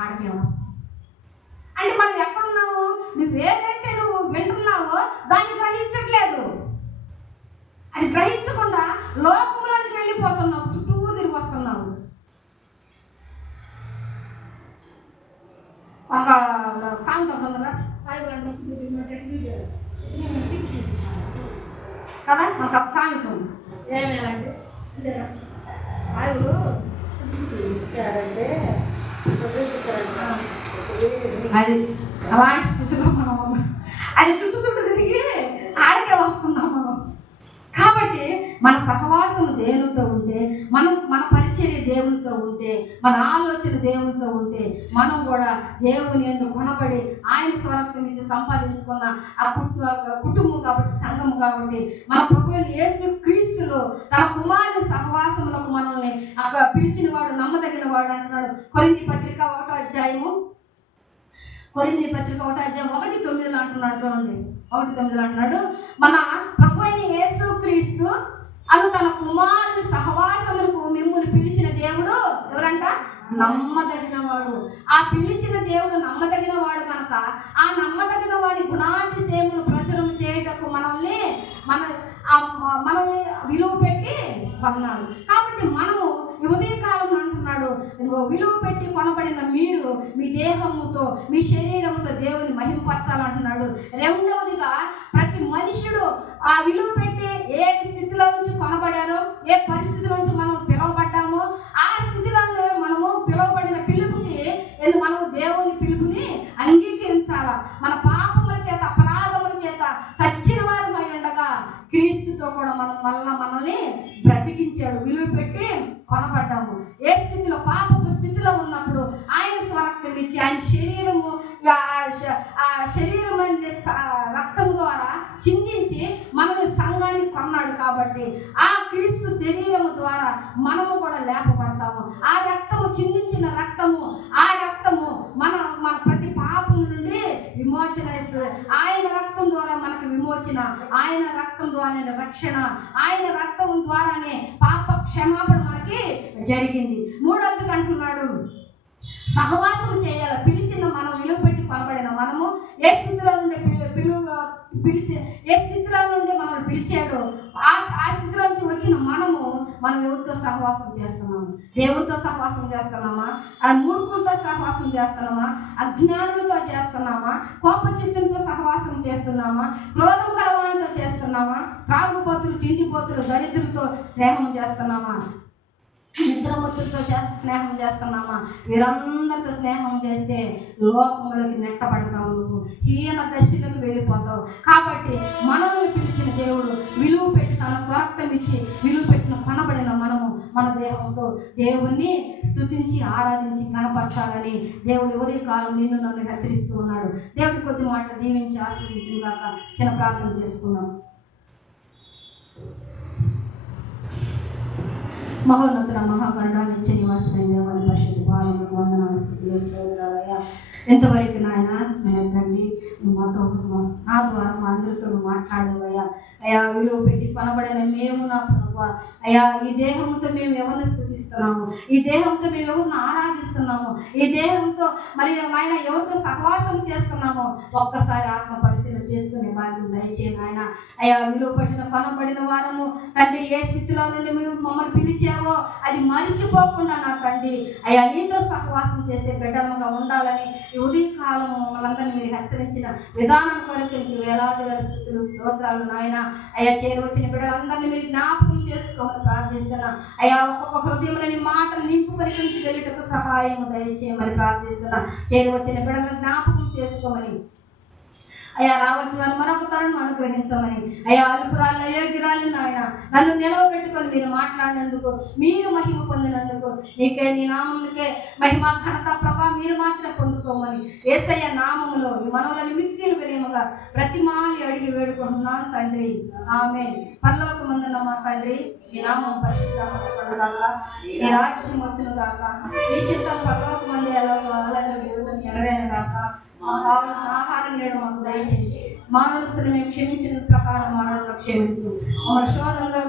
ఆడికే వస్తాం. అంటే మనం ఎక్కడున్నాము? నువ్వు ఏదైతే నువ్వు వింటున్నావో దాన్ని గ్రహించట్లేదు. అది గ్రహించకుండా లోకంలోకి వెళ్ళిపోతున్నావు, చుట్టూ తిరిగి వస్తున్నావు. ఒక సామెత ఉంటుందా కదా, మనకు ఒక సామెత ఉంది. ఏమేనంటే అది అలాంటి స్థితిలో మనం ఉన్నాం. అది చుట్టూ తిరిగి ఆడకే వస్తున్నాం మనం. కాబట్టి మన సహవాసం దేవునితో ఉంటే, మన పరిచర్య దేవునితో ఉంటే, మన ఆలోచన దేవునితో ఉంటే, మనం కూడా దేవుని యందు కొనబడి ఆయన స్వరక్తం ఇచ్చి సంపాదించుకున్న ఆ కుటుంబం కాబట్టి, సంఘం కాబట్టి, మన ప్రభువైన యేసు క్రీస్తులో తన కుమారుని సహవాసములకు మనల్ని అక్కడ పిలిచిన వాడు, నమ్మదగిన వాడు అంటున్నాడు. కొరింథీ పత్రిక 1వ అధ్యాయము 1:9 అంటున్నాడు. చూడండి, 1:9 అంటున్నాడు, మన ప్రభువైన యేసు క్రీస్తు అను తన కుమారుని సహవాసములకు మిమ్మును పిలిచిన దేవుడు ఎవరంట? నమ్మదగిన వాడు. ఆ పిలిచిన దేవుడు నమ్మదగిన వాడు కనుక ఆ నమ్మదగిన వాడి గుణాతిశయమును ప్రచురం చేయటకు మనల్ని విలువ పెట్టి కొన్నాడు. కాబట్టి మనము ఈ ఉదయకాలం అంటున్నాడు, విలువ పెట్టి కొనబడిన మీరు మీ దేహముతో, మీ శరీరముతో దేవుని మహింపరచాలంటున్నాడు. రెండవదిగా ప్రతి మనుషుడు ఆ విలువ పెట్టి ఏ స్థితిలో నుంచి కొనబడారో, ఏ పరిస్థితిలో నుంచి మనం పిలువబడ్డామో ఆ స్థితిలో మనము పిలువబడిన పిలుపుకి మనము దేవుని పిలుపుని అంగీకరించాలా. మన పాపముల చేత, అపరాధముల చేత చచ్చిన వారమై ఉండగా క్రీస్తుతో కూడా మనల్ని బ్రతికించాడు. విలువ పెట్టి కొనబడ్డాము. ఏ స్థితిలో, పాపపు స్థితిలో ఉన్నప్పుడు ఆ ఆయన స్వరక్తం ఇచ్చి ఆయన శరీరము ఆ శరీరం అనే రక్తం ద్వారా చిందించి మనల్ని సంఘాన్ని కొన్నాడు. కాబట్టి ఆ క్రీస్తు శరీరము ద్వారా మనము కూడా లేపబడతాము. ఆ రక్తము చిందించిన రక్తము, ఆ రక్తము మన ప్రతి పాపం నుండి విమోచన ఇస్తుంది. ఆయన రక్తం ద్వారా మనకు విమోచన, ఆయన రక్తం ద్వారానే రక్షణ, ఆయన రక్తం ద్వారానే పాప క్షమాపణ మనకి జరిగింది. మూడవది అంటున్నాడు, సహవాసం చేయాలి. పిలిచిన మనం, విలువ పెట్టి కొనబడిన మనము ఏ స్థితిలో నుండి ఏ స్థితిలో నుండి మనల్ని పిలిచాడో ఆ స్థితిలో నుంచి వచ్చిన మనం ఎవరితో సహవాసం చేస్తున్నాము? దేవుడితో సహవాసం చేస్తున్నామా? ఆ మూర్ఖులతో సహవాసం చేస్తున్నామా? అజ్ఞానులతో చేస్తున్నామా? కోపచిత్తులతో సహవాసం చేస్తున్నామా? క్రోధం గలవారితో చేస్తున్నామా? త్రాగుబోతులు, తిండిపోతులు, దరిద్రులతో స్నేహం చేస్తున్నామా? నిద్రమత్తులతో స్నేహం చేస్తున్నామా? వీరందరితో స్నేహం చేస్తే లోకంలోకి నెట్టబడతావు, నువ్వు హీన దశలకు వెళ్ళిపోతావు. కాబట్టి మనల్ని పిలిచిన దేవుడు విలువ పెట్టి తన స్వార్థం ఇచ్చి విలువ పెట్టిన కొనబడిన మనము మన దేహంతో దేవుణ్ణి స్తుతించి ఆరాధించి కనపరచాలని దేవుడు ఉదయ కాలం నిన్ను నన్ను హెచ్చరిస్తూ ఉన్నాడు. దేవుడి కొద్ది మాట దీవించి ఆశీర్వదించిన దాకా చిన్న ప్రార్థన చేసుకున్నాం. మహోన్నతుడ, మహాగరుడ, నిత్య నివాసమైన దేవాన్ని పరిశుద్ధ పాలనకు వందనాలు, స్తుతులు, స్తోత్రాలయ్యా. ఎంతవరకు నాయన తండ్రి మాతో, నా ద్వారా మా అందరితో మాట్లాడేవయ్యా. అయ్యా, విలువ పెట్టి కొనబడిన మేము నా ప్రభు అయ్యా, ఈ దేహంతో మేము ఎవరిని స్తుతిస్తున్నాము, ఈ దేహంతో మేము ఎవరిని ఆరాధిస్తున్నాము, ఈ దేహంతో మరి నాయన ఎవరితో సహవాసం చేస్తున్నామో ఒక్కసారి ఆత్మ పరిశీలన చేసుకునే భాగ్యం దయచేయండి నాయన. అయ్యా, విలువ పట్టిన కొనబడిన వారము తండ్రి, ఏ స్థితిలో నుండి మీరు మమ్మల్ని పిలిచావో అది మరిచిపోకుండా నా తండ్రి అయ్యా నీతో సహవాసం చేసే బిడ్డలుగా ఉండాలని ఈ ఉదయకాలం మమ్మల్ని మీరు హెచ్చరించిన విధానం కొరకు వేలాది వేల స్థుతులు, స్తోత్రాలు నాయన. అయ్యా, చేరువచ్చిన బిడ్డలందరినీ మీరు జ్ఞాపకం చేసుకోమని ప్రార్థిస్తున్నా. అయ్యా, ఒక్కొక్క హృదయంలోని మాటలు నింపుకొని నుంచి వెళ్ళేటకు సహాయం దయచేయమని ప్రార్థిస్తున్నా. చేరువచ్చిన బిడ్డలను జ్ఞాపకం చేసుకోమని అయ్యా, రావాల్సిన వారు మరొక తరుణం అనుగ్రహించమని. అయ్యా, అల్పురాలు, అయోగ్యురాలు నాయన నన్ను నిలవబెట్టుకొని మీరు మాట్లాడినందుకు, మీరు మహిమ పొందినందుకు నీకే, నీ నామమునికే మహిమ, ఘనత, ప్రభా మీరు మాత్రం పొందుకోమని యేసయ్య నామములో ఈ మనవులను మిక్కిలి వినయముగా బ్రతిమాలి అడిగి వేడుకుంటున్నాను తండ్రి. ఆమేన్. పరలోకమందున్న మా తండ్రి, నీ నామం పరిశుద్ధపరచబడును గాక, నీ రాజ్యం వచ్చును గాక, నీ చిత్తం పరలోకమందు ఎలాగో అలాగే నెరవేరును గాక. మాకు కావలసిన ఆహారం నేడు మాకు దయచేసి, మానవులను మేము క్షమించిన ప్రకారం మానవులను క్షమించు, మమ్మల్ని శోధనలో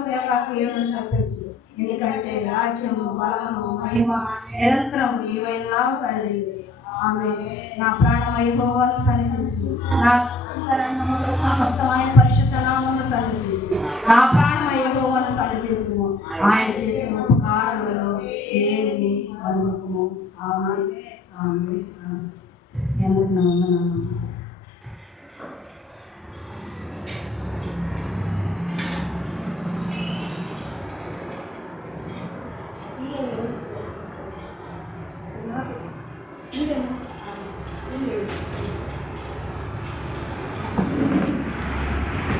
ఏడును తప్పించు. ఎందుకంటే రాజ్యము, బలము, మహిమ నిరంతరం నీవైనావు తండ్రి. ఆమేన్. నా ప్రాణమై యెహోవాను సన్నిధించు, నా సమస్తమైన పరిశుద్ధ నామమును సన్నిధించు, నా ప్రాణమై యెహోవాను సన్నిధించుము. ఆయన చేసిన ఉపకారములలో దేనిని మరువకుము. ఆమేన్. ఆమేన్. అందరికీ నా వందనాలు.